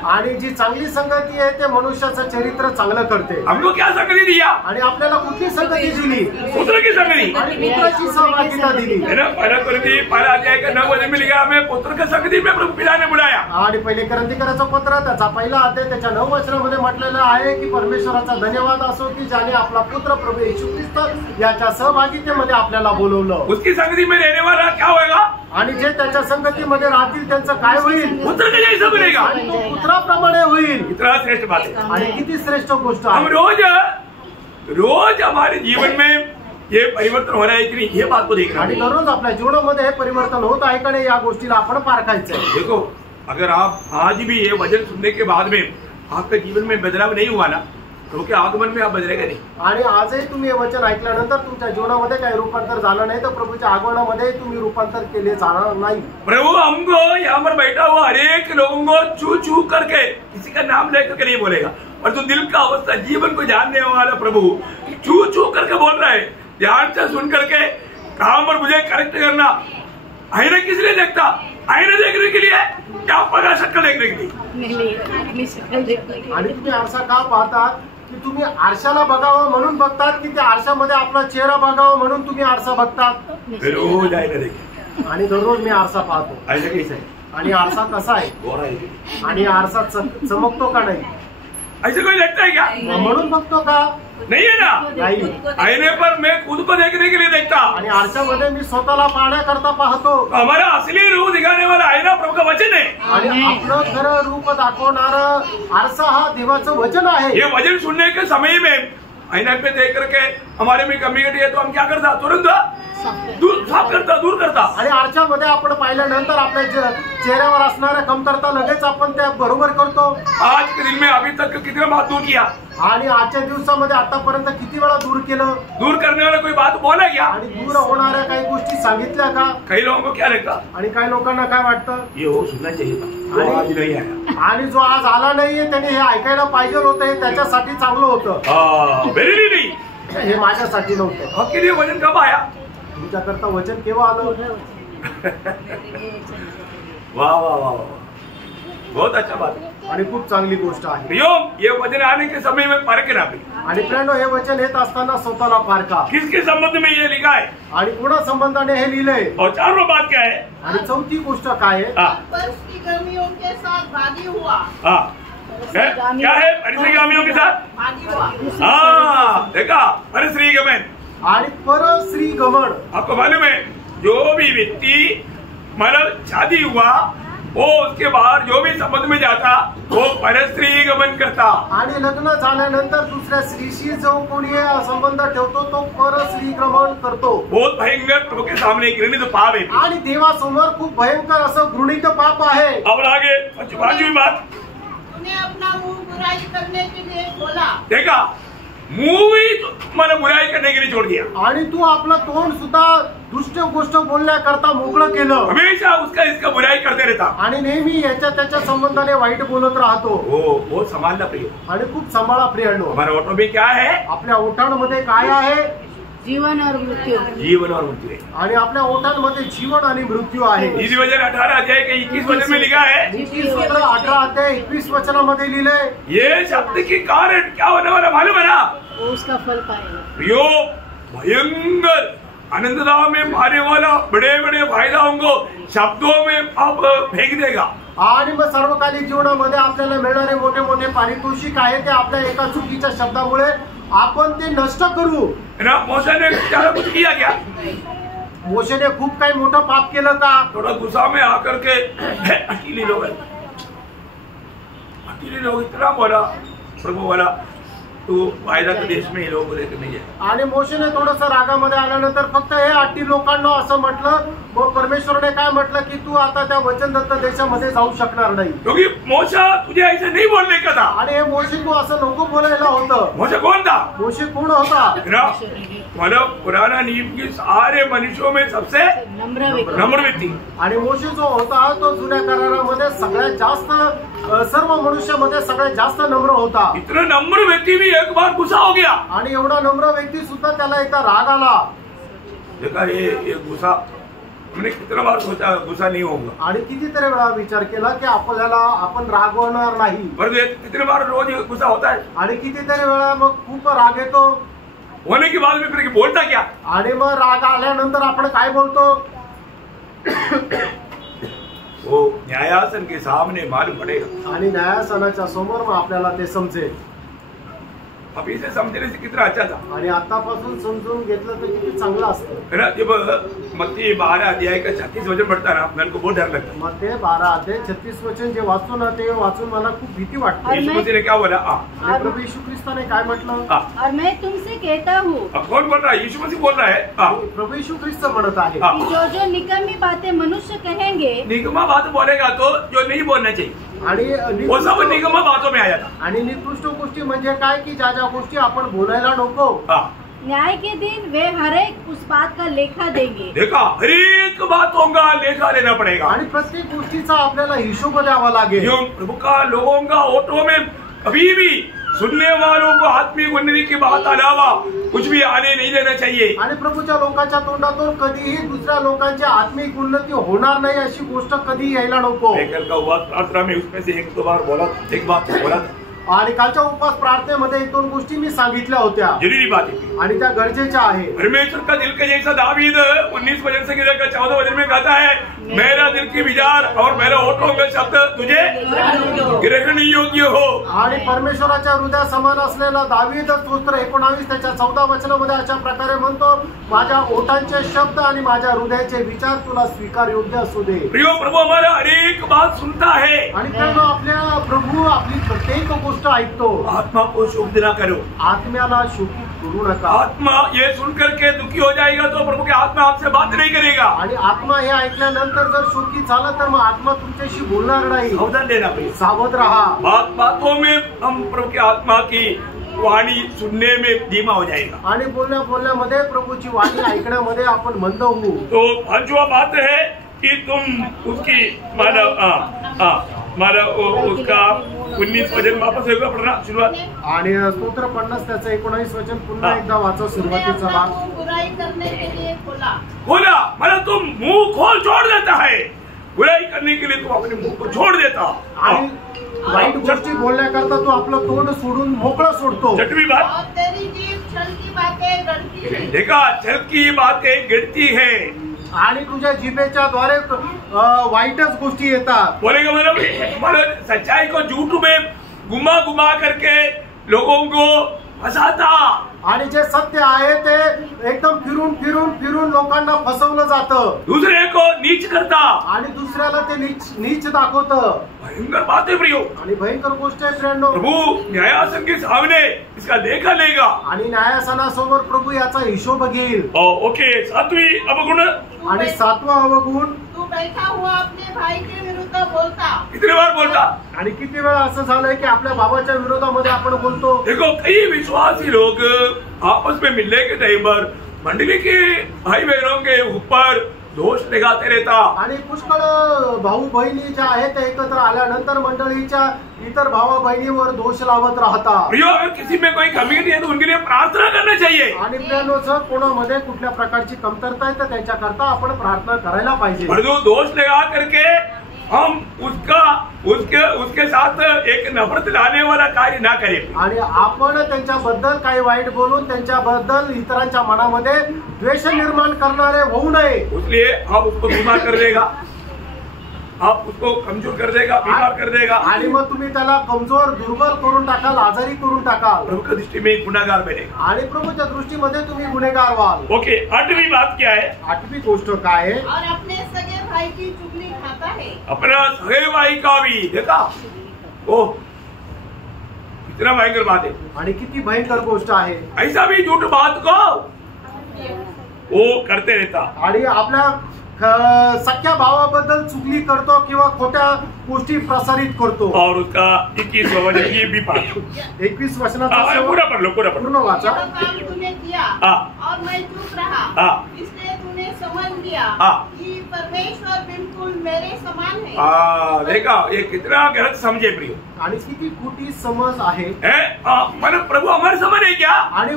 आणि जी चांगली संगती आहे ते मनुष्याचं चरित्र चांगलं करते। हमको क्या संगति दिया? आणि आपल्याला कुठली संगती दिली? पुत्र की संगति आणि पुत्राची सहभागिता दिली है ना। पहला अध्याय का 9 वचन में लिखा, हमें पुत्र की संगति में प्रभु पिता ने बुलाया। आणि पहिले करंथीकराचं पत्र त्याचा पहिला अध्याय त्याच्या 9 वचनामध्ये म्हटलेलं आहे की परमेश्वराचा धन्यवाद असो की ज्याने आपला पुत्र प्रभू येशू ख्रिस्त याच्या सहभागितेमध्ये आपल्याला बोलवलं। उसकी संगति में रहने वाला क्या होगा? आणि जे त्याच्या संगतीमध्ये राहतील त्यांचं काय होईल? पुत्र के जैसा बनेगा, तो पुत्राप्रमाणे होईल। इतना श्रेष्ठ बात है। आणि किती श्रेष्ठ गोष्ट हम आहे। रोज हमारे जीवन में ये परिवर्तन हो रहा है कि नहीं, ये बात को देखना। आणि दररोज आपल्या जीवनामध्ये हे परिवर्तन होत आहे का नाही या गोष्टीला आपण पारखायचं आहे। देखो, अगर आप आज भी ये वचन सुनने के बाद में आपके जीवन में बदलाव नहीं हुआ ना, क्योंकि आगमन में आप बदलेगा नहीं। आणि आजही तुम्ही हे वचन ऐकल्यानंतर तुमच्या जीवनामध्ये काही रूपांतर झालं नाही तर प्रभूच्या आगमनामध्ये तुम्ही रूपांतर केले जाणार नाही। प्रभु हमको यहाँ पर बैठा हुआ हर एक लोगों को छू छू करके किसी का नाम लेकर के नहीं बोलेगा, पर तो दिल का अवस्था जीवन को जानने वाला प्रभु छू छू करके बोल रहा है। ध्यान से सुन करके कहाँ पर मुझे करेक्ट करना। आईना किस लिए देखता? आईना देखने के लिए क्या पगा शक्ल देखने के लिए? आणि तुम्ही आरसा का पाहता? की तुम्ही आरशाला बघावं म्हणून बघतात, की त्या आरशामध्ये आपला चेहरा बघावा म्हणून तुम्ही आरसा बघतात? रोज आहे ना देखील. आणि दररोज मी आरसा पाहतो. ऐसा कैसा है? आणि आरसा कसा आहे? गोरा है. आणि आरसा चमकतो का नाही? ऐसा कोई लगता है क्या? म्हणून बघतो का? नहीं है ना. नाही. आईने पर मैं खुद को देखने के लिए देखता. आणि आरशामध्ये मी स्वतःला पाहण्याकरता पाहतो. हमारा असली रूप दिखाने वाला आईना प्रभु का वचन है. आणि आपलं खरं रूप दाखवणार आरसा हा देवाचं वचन आहे. ये वचन सुनने के समय में आईना पे देख करके हमारे में कमी घटी है तो हम क्या करता? तुरंत साफ करता, दूर करता. आणि आरशामध्ये आपण पाहिल्यानंतर आपल्या चेहऱ्यावर असणाऱ्या कमतरता लगेच आपण त्या बरोबर करतो. आज के दिन में अभी तक कितने बात दूर किया. आणि आजच्या दिवसामध्ये आतापर्यंत किती वेळा दूर केलं? दूर करने वाला कोई बात बोला क्या? आणि दूर होणाऱ्या काही गोष्टी सांगितल्या का? कई लोगों को क्या लगता? आणि काही लोकांना काय वाटतं? ये हो सुनना चाहिए था, वो आज नहीं आया. आणि जो आज आला नाहीये त्याने हे ऐकायला पाहिजे होतं, हे त्याच्यासाठी चांगलं होतं. मेरे लिए नहीं. हे माझ्यासाठी नव्हतं. आपके लिए वचन कब आया? तुमच्याकरता वचन केव्हा आलं? वाह वाह वाह वाह, बहुत अच्छा बात है. आणि खूप चांगली गोष्ट आहे. प्रियो, ये वचन आने के समय में परखना भी. आणि फ्रेंड, हे वचन येत असताना स्वतःला पारखा. किसके संबंध में ये लिखा है? आणि कोणा संबंधाने हे लिहिलंय? और चारों बात क्या है? आणि चौथी गोष्ट काय आहे? फरिश्ती गर्मियों के साथ भागी हुआ. क्या है? परिश्रीगामियों के साथ भागी हुआ. हाँ, देखा, परिश्रीगमन. आणि परश्री गमन. आपको मालूम है, जो भी व्यक्ति मतलब शादी हुआ वो उसके बाहर जो भी संबंध में जाता वो परस्त्री गमन करता. आणि लग्न झाल्यानंतर दुसऱ्या स्त्रीशी जो कोणी संबंध ठेवतो तो परस्त्री गमन करतो. बहुत भयंकर प्रभु के सामने एक घृणित पाप है. आणि देवासमोर खूप भयंकर असं घृणित पाप आहे. और आगे पांचवी बात, तूने अपना मुंह बुराई करने के लिए खोला. देखा, मुंह ही मैंने बुराई करने के लिए छोड़ दिया. आणि तू आपलं तोंड सुद्धा दुष्ट गोष्ट बोलण्याकरता मोकळं केलं. हमेशा उसका इसका बुराई करते रहता. आणि नेहमी याच्या त्याच्या संबंधाने वाईट बोलत राहतो. वो संभालना प्रिय. आणि खूप सांभाळा प्रियांनो. हमारा ऑटो में क्या है? आपल्या ओठांमध्ये काय आहे? जीवन और मृत्यु. जीवन और मृत्यु है. आणि आपल्या ओठांमध्ये जीवन आणि मृत्यू आहे. इसी वजह 18 अध्याय के 21 वचन में लिखा है. नीतिसूत्र 18 अध्याय 21 वचनामध्ये लिहिलंय. ये शब्द के कारण क्या होने वाला मालूम है ना? वो उसका फल पाएगा. प्रियो, भयंकर आनंददाव में पाने वाला बड़े बड़े फायदा होंगे शब्दों में आप फेंक देगा. आणि मग सर्वकालिक जीवनामध्ये आपल्याला मिळणारे मोठे मोठे पारितोषिक आहे ते आपल्या एका चुकीच्या शब्दामुळे आपण ते नष्ट करू. ना मोशा ने क्या कुछ किया क्या? मोशेने खूप काही मोठं पाप केलं का? थोड़ा गुस्सा में आकर के अकेले लोग इतना बोला, प्रभु बोला तू वायदा के देश में ये लोग बोले नहीं है. आणि मोशेने थोडस रागामध्ये आल्यानंतर फक्त हे 8 लोकांना असं म्हटलं. मग परमेश्वरने काय म्हटलं की तू आता त्या वचनदत्त देशामध्ये जाऊ शकणार नाही. क्योंकि मोशा तुझे ऐसे नहीं बोलने का था. आणि हे मोशे तू असं नको बोलायला होतं. मोशा कौन था? मोशे कोण होता? मतलब पुराना नियम की सारे मनुष्यों में सबसे नम्र व्यक्ति. आणि मोशे जो होता तो जुन्या करारामध्ये सगळ्यात जास्त सर्व मनुष्यामध्ये सगळ्यात जास्त नम्र होता. इतना नम्र व्यक्ति भी एक बार गुस्सा हो गया. आणि एवढा नम्र व्यक्ती सुद्धा त्याला एकदा राग आला. देखा ये गुस्सा हमने कितना बार सोचा गुस्सा नहीं होगा. आणि कितीतरी वेळा विचार केला की आपण रागवणार नाही. पर कितने बार रोज गुस्सा होता है. आणि कितीतरी वेळा मग खूप राग येतो. होने के बाद में फिर बोलता क्या? आणि मग राग आल्यानंतर आपण काय बोलतो? वो न्यायासन के सामने मालूम पड़ेगा. आणि न्यायासनाच्या समोर मग आपल्याला ते समजेल. अभी से समझने से कितना अच्छा था. आणि आतापासून समजून घेतलं तर किती चांगलं असतं. जब मत्ती 12 अध्याय का 36 वचन पढ़ता ना मेरे को बहुत डर लगता है. मत्ती 12 अध्याय 36 वचन जे वाचतो ना ते वाचून मला खूप भीती वाटते. यीशु मसीह ने क्या बोला? आणि प्रभू येशू ख्रिस्ताने काय म्हटलं? और मैं तुमसे कहता हूँ. कौन बोल रहा है? यीशु मसीह बोल रहा है. प्रभु येशू ख्रिस्त म्हणत आहे जो निकम्मी बातें मनुष्य कहेंगे. निगमा बात बोलेगा तो जो नहीं बोलना चाहिए. आणि वो सब निगमा बातों में आ जाता. आणि निकृष्ट गोष्टी म्हणजे काय की ज्या ज्या गोष्टी आपण बोलायला नको. न्याय के दिन वे हर एक उस बात का लेखा देंगे. देखा, हर एक बातों का लेखा लेना पड़ेगा. आणि प्रत्येक गोष्टीचा आपल्याला हिशोब द्यावा लागेल. प्रभु का लोगों का ऑटो में कभी भी सुनने वालों को आत्मिक उन्नति की बात अलावा कुछ भी आने नहीं देना चाहिए. आणि प्रभूच्या लोकांच्या तोंडातून कधीही दुसऱ्या लोकांची आत्मिक उन्नती होणार नाही अशी गोष्ट कधी यायला नको. प्रार्थना में उसमें से एक दो बार बोला, एक बात बोला आणि कालच्या उपवास प्रार्थनेमध्ये 1-2 गोष्टी मी सांगितल्या होत्या, जरूरी बात है आणि त्या गरजेच्या आहेत. परमेश्वर का दिल के जैसा दावीद 19 वचन से लेकर 14 वचन में कहता है, मेरा दिल की विचार और मेरा होठों के शब्द तुझे ग्रहण योग्य हो. आणि परमेश्वराच्या हृदया समान असलेला दावीद स्तोत्र 19 त्याच्या 14 वचनामध्ये अशा प्रकारे म्हणतो, माझ्या ओठांचे शब्द आणि माझ्या हृदयाचे विचार तुला स्वीकार योग्य असू दे. प्रियो प्रभु हमारा हर एक बात सुनता है. आणि त्यामुळे आपल्या प्रभू आपली प्रत्येक गोष्ट ऐकतो. आत्मा को शोक ना करो, आत्म्याला शोकित करू नका. आत्मा ये सुनकर के दुखी हो जाएगा तो प्रभु की आत्मा आपसे बात नहीं करेगा. आणि आत्मा हे ऐकल्यानंतर जर शोकित झालं तर मग आत्मा तुमच्याशी बोलणार नाही. सावधान लेना भाई, सावध रहा. बातों में हम प्रभु की आत्मा की वाणी सुनने में धीमा हो जाएगा. आणि बोलण्यामध्ये प्रभूची वाणी ऐकण्यामध्ये आपण मंद होऊ. तो 5वां बात है कि तुम उसकी मारा उसका 19 वचन वापस होगा पढ़ना शुरुआत. आणि स्तोत्र 50 त्याचं 19 वचन पुन्हा एकदा वाचा, सुरुवातीचा भाग. बुराई करने के लिए खोला. मतलब तुम मुंह खोल छोड़ देता है, बुराई करने के लिए तुम अपने मुंह को छोड़ देता. आणि वाईट गोष्टी बोलण्याकरता तू आपलं तोंड सोडून मोकळं सोडतो. 6वीं बात, और तेरी जीभ छल की बातें गढ़ती है. देखा, छल की बातें गिरती है. आणि तुझ्या जिभेच्या द्वारे वाईटच गोष्टी येतात. बोलेगा मतलब सच्चाई को झूठ में घुमा करके लोगों को फसाता. आणि जे सत्य आहे ते एकदम फिरून लोकांना फसवलं जातं. दूसरे को नीच करता. आणि दुसऱ्याला ते नीच दाखवतं. भयंकर बात है प्रियो. आणि भयंकर गोष्ट आहे फ्रेंडो. प्रभु न्यायासन के सामने इसका लेखा लेगा. आणि न्यायासनासमोर प्रभू याचा हिशोब घेईल. ओके, 7वीं अवगुण. आणि 7वां अवगुण, तू बैठा हुआ अपने भाई के विरुद्ध बोलता. कितने बार बोलता. आणि किती वेळा असं झालंय की आपल्या बाबाच्या विरोधामध्ये आपण बोलतो. देखो, कई विश्वासी लोग आपस में मिलने के टाइम पर मंडली के भाई बहनों के ऊपर दोष लगाते रहता. आणि पुष्कळ भाऊ बहिणी ज्या आहेत त्या एकत्र आल्यानंतर मंडळीच्या इतर भावा बहिणीवर दोष लावत राहता. प्रियो, अगर किसी में कोई कमी नहीं है तो उनके लिए प्रार्थना करना चाहिए. आणि प्रियानोचं कोणामध्ये कुठल्या प्रकारची कमतरता आहे तर त्यांच्याकरता आपण प्रार्थना करायला पाहिजे. और जो दोष लगा करके हम उसके साथ एक नफरत लाने वाला कार्य ना करें. आणि आपण त्यांच्याबद्दल काही वाईट बोलून त्यांच्याबद्दल इतरांच्या मनामध्ये द्वेष निर्माण करणारे होऊ नये. इसलिए आप उसको बीमार कर देगा, आप उसको कमजोर कर देगा, बीमार कर देगा. आणि मग तुम्ही त्याला कमजोर, दुर्बल करून टाकाल, आजारी करून टाकाल. प्रभु की दृष्टि में गुनाहगार बनेगा. आणि प्रभूच्या दृष्टीमध्ये तुम्ही गुन्हेगार व्हाल. ओके, 8वीं बात क्या है. 8वी गोष्ट काय आहे. और अपने सगे भाई की चुगली खाता है. अपना सगे भाई का भी. देखा, ओ कितना भयंकर बात है. आणि किती भयंकर गोष्ट आहे. ऐसा भी झूठ बात को वो करते रहता. आणि आपल्या सख्या भावाबद्दल चुगली करतो किंवा खोट्या गोष्टी प्रसारित करतो. और उसका 21वां वचन ये भी पाठ. 21 वचनाचा पूरा पढ़ लो, पूरा पढ़ लो. पूर्ण वाचा. यह काम तूने किया और मैं चुप रहा, इसलिए तूने समझ लिया कि परमेश्वर बिल्कुल मेरे समान है. देखा, ये कितना गलत समझे प्रियो. आणि किती खोटी समज आहे. मतलब प्रभु हमारे समान है क्या. आणि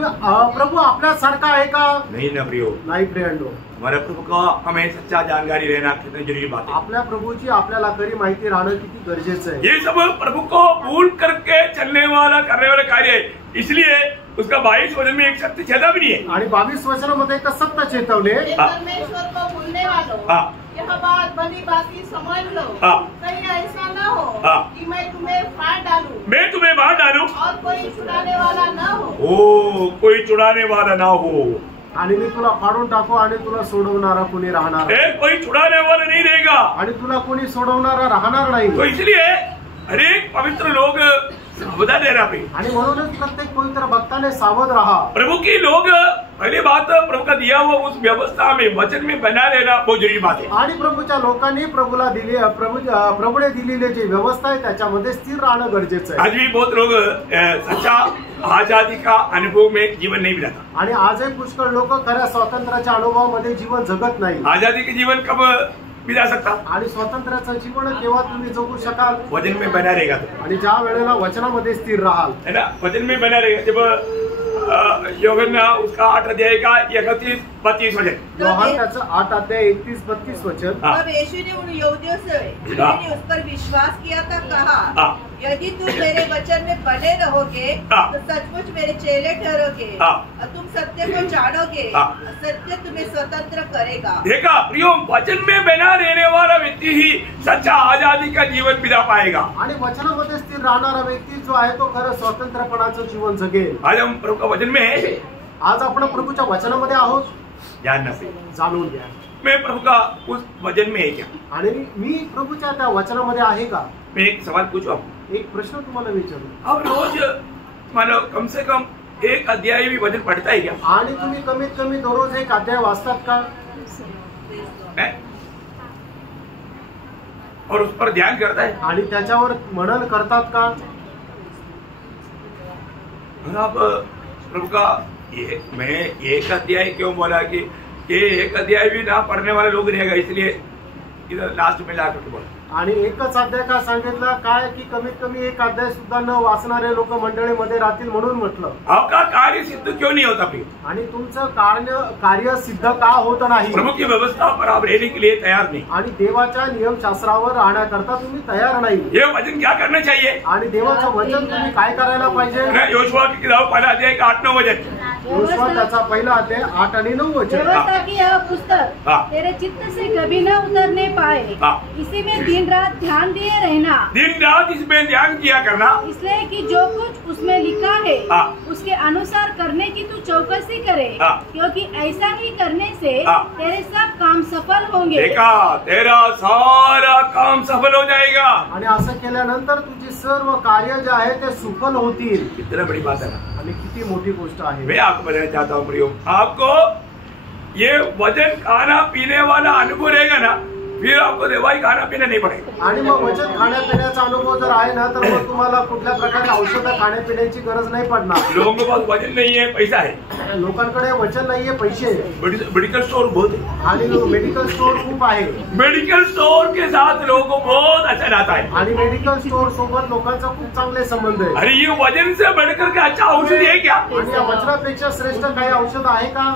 प्रभू आपल्यासारखा आहे का. नहीं ना प्रियो. नाही फ्रेंडो. हमारे प्रभु का हमें सच्चा जानकारी रहना कितनी जरूरी बात है. आपल्या प्रभूची आपल्याला खरी माहिती राहणं किती गरजेचं आहे. ये सब प्रभु को भूल करके चलने वाला करने वाला कार्य है. इसलिए उसका 22 वचन में एक सत्य छेदा भी नहीं है. आणि 22 वचनामध्ये एक सत्य चेतवले. परमेश्वर को भूलने वालों, यह बात भली भांति समझ लो. कहीं ऐसा न हो कि मैं तुम्हें फाड़ डालूं. मैं तुम्हें मार डालूं. और कोई छुड़ाने वाला न हो. कोई छुड़ाने वाला ना हो. आणि मी तुला फाडून टाकू आणि तुला सोडवणारा कोणी राहणार. कोई छुड़ाने वाला नहीं रहेगा. आणि तुला कोणी सोडवणारा राहणार नाही. तो इसलिए हरेक पवित्र लोग सावधान रहना चाहिए. आणि म्हणूनच प्रत्येक पवित्र भक्ताने सावध रहा. प्रभु की लोग पहली बात प्रभु का दिया हुआ उस व्यवस्था में वचन में बना रहना बहुत जरूरी बात है. आणि प्रभूच्या लोकांनी प्रभूने दिलेली जी व्यवस्था आहे त्याच्यामध्ये स्थिर राहणं गरजेचं आहे. आज भी बहुत लोग सच्चा आजादी का अनुभव में जीवन नहीं बिताता. आणि आजही पुष्कळ लोक खऱ्या स्वातंत्र्याच्या अनुभवामध्ये जीवन जगत नाही. आजादी के जीवन कब बिता सकता. आणि स्वातंत्र्याचं जीवन केव्हा तुम्ही जगू शकाल. वचन में बना रहेगा तो. आणि ज्या वेळेला वचनामध्ये स्थिर राहाल. है ना, वचन में बना रहेगा. जब योहन उसका 8 अध्याय का 31-32 वचन. योहान त्याचं 8 अध्याय 31-32 वचन. तब यीशु ने उन यहूदियों से जिन्होंने उस पर विश्वास किया था कहा, यदि तुम मेरे वचन में बने रहोगे तो सचमुच मेरे चेले ठहरोगे और तुम सत्य को जानोगे और सत्य तुम्हें स्वतंत्र करेगा। देखा प्रियो, वचन में बना रहने वाला व्यक्ति ही सच्चा आजादी का जीवन बिता पाएगा। आणि वचनामध्ये स्थिर राहणारा व्यक्ती जो आहे तो खरं स्वतंत्रपणाचं जीवन जगेल। आज हम प्रभु का वचन में है, आज आपण प्रभूच्या वचनामध्ये आहोत, जानना चाहिए। जाणून घ्या मैं प्रभु का उस वचन में है क्या, आणि मी प्रभूच्या त्या वचनामध्ये आहे का। मैं एक सवाल पूछू आपको, एक प्रश्न तुम्हाला विचारू, आप रोज मानो कम से कम एक अध्याय भी वचन पढ़ता है क्या? आणि तुम्ही कमीत कमी दररोज एक अध्याय वाचतात का? है? और उस पर ध्यान करता है? आणि त्याच्यावर मनन करतात का? आप प्रभु का ये मैं एक अध्याय क्यों बोला कि ये एक अध्याय भी ना पढ़ने वाले लोग रहेगा, इसलिए इधर लास्ट में लाकर बोला। आणि एकच अध्याय का सांगितलं काय की कमीत कमी एक अध्याय सुद्धा न वाचणारे लोक मंडळीमध्ये राहतील म्हणून म्हटलं। आपका कार्य सिद्ध क्यों नहीं होता प्रिय? आणि तुमचं कार्य सिद्ध का होत नाही? प्रभु की व्यवस्था पर आप रहने के लिए तैयार नहीं, आणि देवाच्या नियमशास्त्रावर राहण्याकरता तुम्ही तयार नाही। ये वचन क्या करना चाहिए? आणि देवाचं वचन तुम्ही काय करायला पाहिजे? योशुआ की किताब पहला अध्याय का 8-9 वचन, योशुआ त्याचा पहिला अध्याय 8 आणि 9 वचन। व्यवस्था की यह पुस्तक तेरे चित्त से कभी न उतरने पाए, इसी में दिन रात ध्यान दिए रहना। दिन रात इसमें ध्यान किया करना, इसलिए कि जो कुछ उसमें लिखा है उसके अनुसार करने की तू चौकसी करे, क्योंकि ऐसा ही करने से तेरे सब काम सफल होंगे। देखा, तेरा सारा काम सफल हो जाएगा। आणि असं केल्यानंतर तुझी सर्व कार्य जे आहे ते सफल होतील। कितना बड़ी बात है ना, आणि किती मोठी गोष्ट आहे। मैं आपको बताना चाहता हूँ प्रियो, आपको ये वचन खाना पीने वाला अनुभव रहेगा ना, फिर आपको दवाई खाना पीना नहीं पड़ेगा। आणि मग वचन खाण्यापिण्याचा अनुभव जर आहे ना तर मग तुम्हाला कुठल्या प्रकारचे औषधं खाण्यापिण्याची गरज नाही पडणार। लोगों के पास वचन नहीं है, पैसा है, लोकांकडे वचन नाहीये, पैसे, मेडिकल स्टोर बहुत है, आणि मेडिकल स्टोर खूप आहे। मेडिकल स्टोर के साथ लोगों को बहुत अच्छा नाता है, आणि मेडिकल स्टोर सोबत लोकांचा खूप चांगले संबंध आहे। अरे ये वचन से बढ़कर के अच्छा औषधि है क्या? आणि या वचनापेक्षा श्रेष्ठ काही औषध आहे का?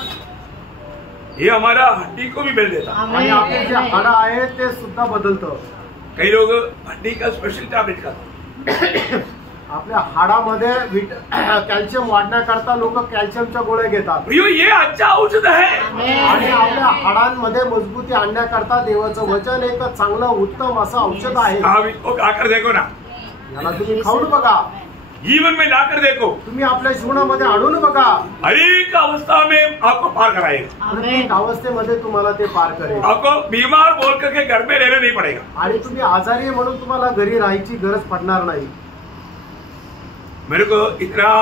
ये हमारा हड्डी को भी बदल देता, आणि आपले जे हाडं आहेत ते सुद्धा बदलतं। कई लोग हड्डी का स्पेशल टैबलेट खाते, आपल्या हाडामध्ये कॅल्शियम वाढण्याकरता लोक कॅल्शियमच्या गोळ्या घेतात। प्रियो ये अच्छा औषध है, आणि आपल्या हाडांमध्ये मजबूती आणण्याकरता देवाचं वचन एक चांगलं उत्तम असं औषध आहे। आप इसको खाकर देखो ना, याला तुम्ही खाऊन बघा, जीवन में लाकर देखो, तुम्ही आपल्या जीवनामध्ये आणून बघा, हर एक अवस्था में आपको पार कराएगा। प्रत्येक अवस्थेमध्ये तुम्हाला ते पार करेल। आपको बीमार बोल करके घर में रहना नहीं पड़ेगा, आणि तुम्ही आजारी आहे म्हणून तुम्हाला घरी राहायची गरज पडणार नाही। मेरे को इतना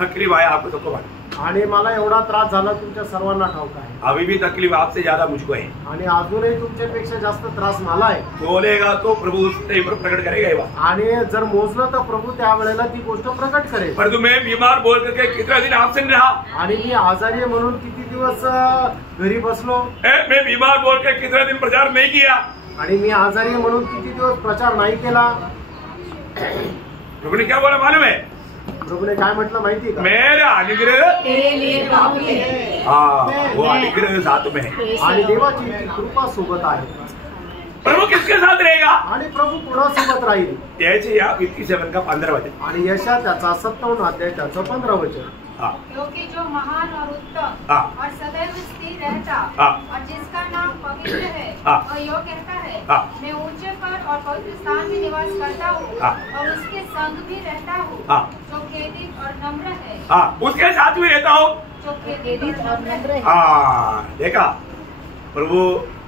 तकलीफ आया, आपको सबको मालूम, आणि मला एवढा त्रास झाला तुमच्या सर्वांना ठाऊक आहे। अभी भी तकलीफ आपसे ज्यादा मुझको है, आणि अजूनही तुमच्यापेक्षा जास्त त्रास मला आहे। बोलेगा तो प्रभु उस टाइम पर प्रकट करेगा ये बात, आणि जर मोजलं तर प्रभू त्या वेळेला ती गोष्ट प्रकट करेल। पर तुम्हें बीमार बोल करके कितना दिन आपसे नहीं रहा, आणि मी आजारी आहे म्हणून किती दिवस घरी बसलो, मैं बीमार बोल के कितना दिन प्रचार नहीं किया, आणि मी आजारी आहे म्हणून किती दिवस प्रचार नाही केला। प्रभु ने क्या बोला मालूम है? प्रभूने काय म्हटलं माहिती का? मेरा अनुग्रह तेरे लिए काफी है। हाँ, वो अनुग्रह साथ में है। आणि देवाची ती कृपा सोबत आहे। प्रभु किसके साथ रहेगा? आणि प्रभू कोणासोबत राहील? त्याचे या 57 का 15 वचन, आणि यशा त्याचा 57 अध्याय त्याचं 15 वचन। क्योंकि जो महान और उत्तम और सदैव स्थिर रहता और जिसका नाम पवित्र है और यो कहता है मैं ऊंचे पर और पवित्र स्थान में निवास करता हूँ और उसके संग भी रहता हूँ, जो खेदित और नम्र है। उसके साथ भी रहता हूँ जो खेदित और नम्र है। देखा, प्रभु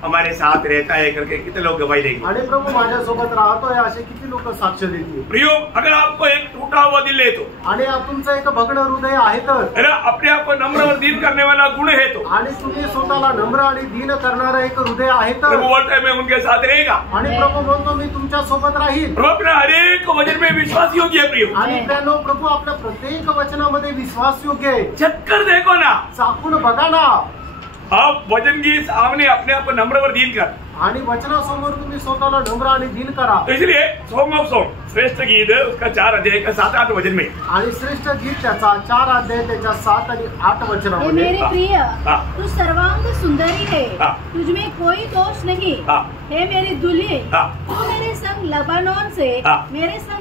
हमारे साथ रहता है करके कितने लोग गवाही देंगे। आणि प्रभू माझ्यासोबत राहतोय असे किती लोक साक्ष देतील। प्रियो, अगर आपको एक टूटा हुआ दिल है तो, आणि तुमचं एक भग्न हृदय आहे तर, अपने आप को नम्र और दीन करने वाला गुण है तो, आणि तुम्ही स्वतःला नम्र आणि दीन करणारा एक हृदय आहे तर, प्रभु बोलता है मैं उनके साथ रहेगा। आणि प्रभू म्हणतो मी तुमच्या सोबत राहील। प्रभु अपने हर एक वचन में विश्वास योग्य है प्रियो, आणि त्यानो प्रभू आपल्या प्रत्येक वचनामध्ये विश्वास योग्य आहे। चक्कर देखो ना, चाकून बघा ना, आप वचन के सामने अपने आप को नम्र और दीन कर, आणि वचनासमोर तुम्ही स्वतःला नम्र आणि दीन करा। तो इसलिए सॉन्ग ऑफ सॉन्ग श्रेष्ठ गीत उसका 4 अध्याय का 7-8 वचन में, आणि श्रेष्ठ गीत त्याचा 4 अध्याय त्याच्या 7 आणि 8 हे वचनामध्ये। मेरे प्रिय, तू सर्वांग सुंदरी है, तुझ में कोई दोष नहीं। हे मेरी दुल्ही, तू मेरे संग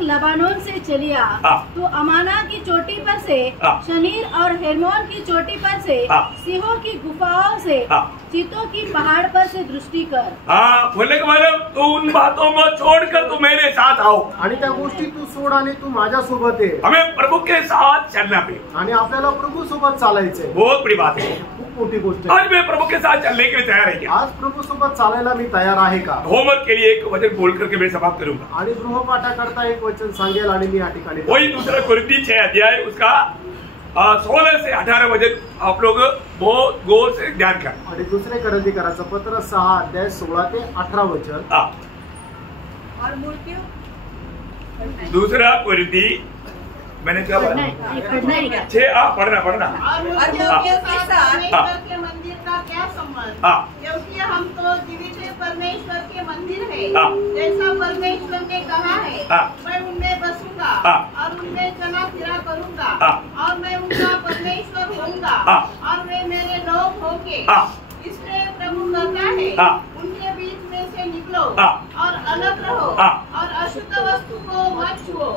लबानोन से चलिया। तू अमाना की चोटी पर से, शनीर और हेरमोन की चोटी पर से, सिंहों की गुफाओं से, चीतों की पहाड़ पर से दृष्टी कर। बोलने का मतलब तू उन बातों को छोड़कर तू मेरे साथ आओ आणि त्या गोष्टी तू सोड आणि तू माझ्या सोबत आहे। हमें प्रभु के साथ चलना पे आणि आपल्याला प्रभू सोबत चालायचंय। बहुत बड़ी बात है, खूप मोठी गोष्ट आहे। आज मैं प्रभु के साथ चलने के लिए तैयार है क्या? आज प्रभु सोबत चालायला मी तयार आहे का? होमवर्क के लिए एक वचन बोल करके मैं समाप्त करूंगा। आणि गृहपाठाकरता एक वचन सांगेल आणि मी या ठिकाणी वही दूसरा कोरिन्थी 6 अध्याय उसका 16 से 18 वचन आप लोग बहुत गौर से ध्यान कर। आणि दुसरे कोरिन्थीकराचं पत्र 6 अध्याय 16 ते 18 वचन। और मूर्तियों, दूसरा कोरिन्थी मैंने क्या पढ़ा? 6 पढ़ना और मूर्तियों के साथ परमेश्वर के मंदिर का क्या संबंध? क्योंकि हम तो जीवित परमेश्वर के मंदिर है। जैसा परमेश्वर ने कहा है, मैं उनमें बसूंगा और उनमें चला फिरा करूंगा और मैं उनका परमेश्वर होऊंगा और वे मेरे लोग होंगे। इसलिए प्रभु कहता है, उनके बीच में से निकलो और अलग रहो और अशुद्ध वस्तु को मत छुओ,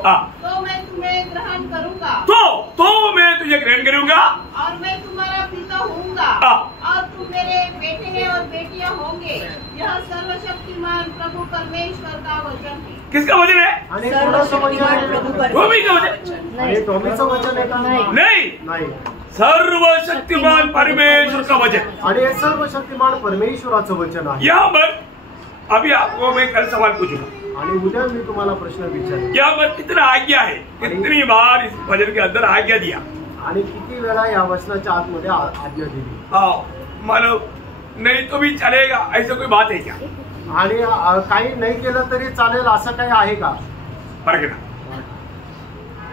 तो मैं तुम्हें ग्रहण करूंगा। तो मैं तुझे ग्रहण करूंगा और मैं तुम्हारा पिता होऊंगा और तुम मेरे बेटे और बेटियां होंगे। यह सर्वशक्तिमान प्रभु परमेश्वर का वचन है। किसका वचन है? आणि कोणाचं वचन आहे? टॉमी का वचन? आणि टॉमीचं वचन आहे का? नहीं, सर्वशक्तिमान परमेश्वर का वचन। आणि हे सर्वशक्तिमान परमेश्वराचं वचन आहे। यहाँ पर अभी आपको मैं कल सवाल पूछूंगा आणि उद्या मी तुम्हाला प्रश्न विचारेन। यहाँ पर कितना आज्ञा है, कितनी बार इस वचन के अंदर आज्ञा दिया आणि किती वेळा या वचनाच्या आतमध्ये आज्ञा दिली? मानो नहीं तो भी चलेगा, ऐसा कोई बात है क्या? आणि काही नाही केलं तरी चालेल असं काही आहे का? परखना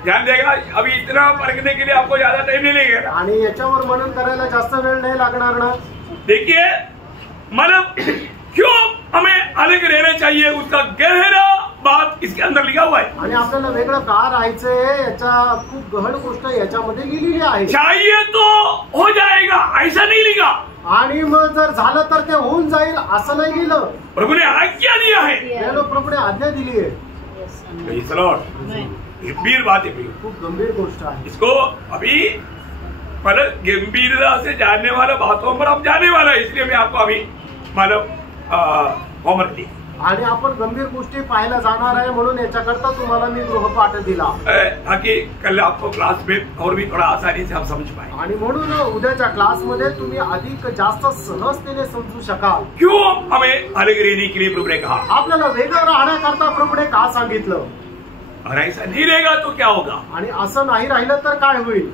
ध्यान देगा। अभी इतना परखने के लिए आपको ज्यादा टाइम नहीं लगेगा आणि याच्यावर मनन करायला जास्त वेळ नाही लागणार ना। देखिए मतलब क्यों हमें अलग रहना चाहिए, उसका गहरा बात इसके अंदर लिखा हुआ है। आणि आपल्याला वेगळं का राहायचंय याच्या खूप गहन गोष्ट याच्यामध्ये लिहिलेली आहे। चाहिए तो हो जाएगा ऐसा नहीं लिखा, आणि मग जर झालं तर ते होऊन जाईल असं नाही लिहिलं। प्रभु ने आज्ञा दिया है, प्रभूने आज्ञा दिली आहे। गंभीर बात है, खूप गंभीर गोष्ट आहे। इसको अभी मतलब गंभीरता से जानने वाला बातों पर हम जाने वाला है, इसलिए मैं आपको अभी मतलब होमवर्क दी। आणि आपण गंभीर गोष्टी पाहायला जाणार आहे म्हणून याच्याकरता तुम्हाला मी गृहपाठ दिला ताकि कल आपको क्लास में और भी थोड़ा आसानी से हम समझ पाए। आणि म्हणून उद्याच्या क्लासमध्ये तुम्ही अधिक जास्त सहजतेने समजू शकाल। क्यों हमें अलग रहने के लिए प्रभु ने कहा? आपल्याला वेगळं राहण्याकरता प्रभूने का सांगितलं? और ऐसा नहीं रहेगा तो क्या होगा? आणि असं नाही राहिलं तर काय होईल?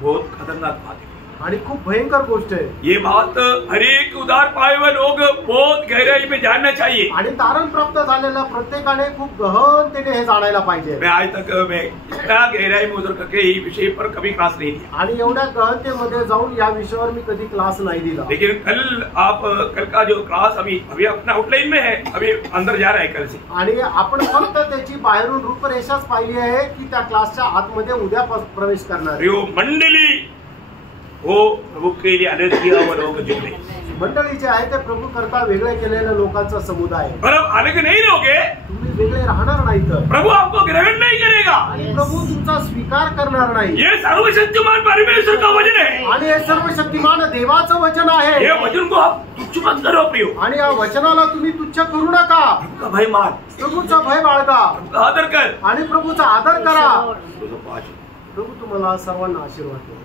बहुत खतरनाक बात है आणि खूप भयंकर गोष्ट आहे। ये बात हर एक उदार पाए हुए लोग बहुत गहराई में जानना चाहिए। आणि तारण प्राप्त झालेल्या प्रत्येकाने खूप गहनतेने हे जाणायला पाहिजे। मैं आज तक मैं इतना गहराई में उतर करके ये विषय पर कभी क्लास नहीं दिया आणि एवढ्या गहनतेमध्ये जाऊन या विषयावर मी कधी क्लास नाही दिला। लेकिन कल का जो क्लास अभी अपना आउटलाइन में है, अभी अंदर जा रहा है कल से। आणि आपण फक्त त्याची बाहेरून रूपरेषाच पाहिली आहे की त्या क्लासच्या आतमध्ये उद्या प्रवेश करणार आहे। मंडली वो प्रभु के लिए अलग किया हुआ लोग जुड़े, मंडळी जे आहे ते प्रभू करता वेगळे केलेल्या लोकांचा समुदाय आहे। पर अलग नहीं रहोगे, तुम्ही वेगळे राहणार नाही तर प्रभु आपको ग्रहण नहीं करेगा आणि प्रभू तुमचा स्वीकार करणार नाही। ये सर्वशक्तिमान परमेश्वर का वचन है आणि हे सर्वशक्तिमान देवाचं वचन आहे। ये वचन को आप तुच्छ मत करो प्रियो, आणि या वचनाला तुम्ही तुच्छ करू नका। प्रभु का भय मान, प्रभूचा भय बाळगा, प्रभु का आदर कर आणि प्रभूचा आदर करा। प्रभू तुम्हाला सर्वांना आशीर्वाद देतो।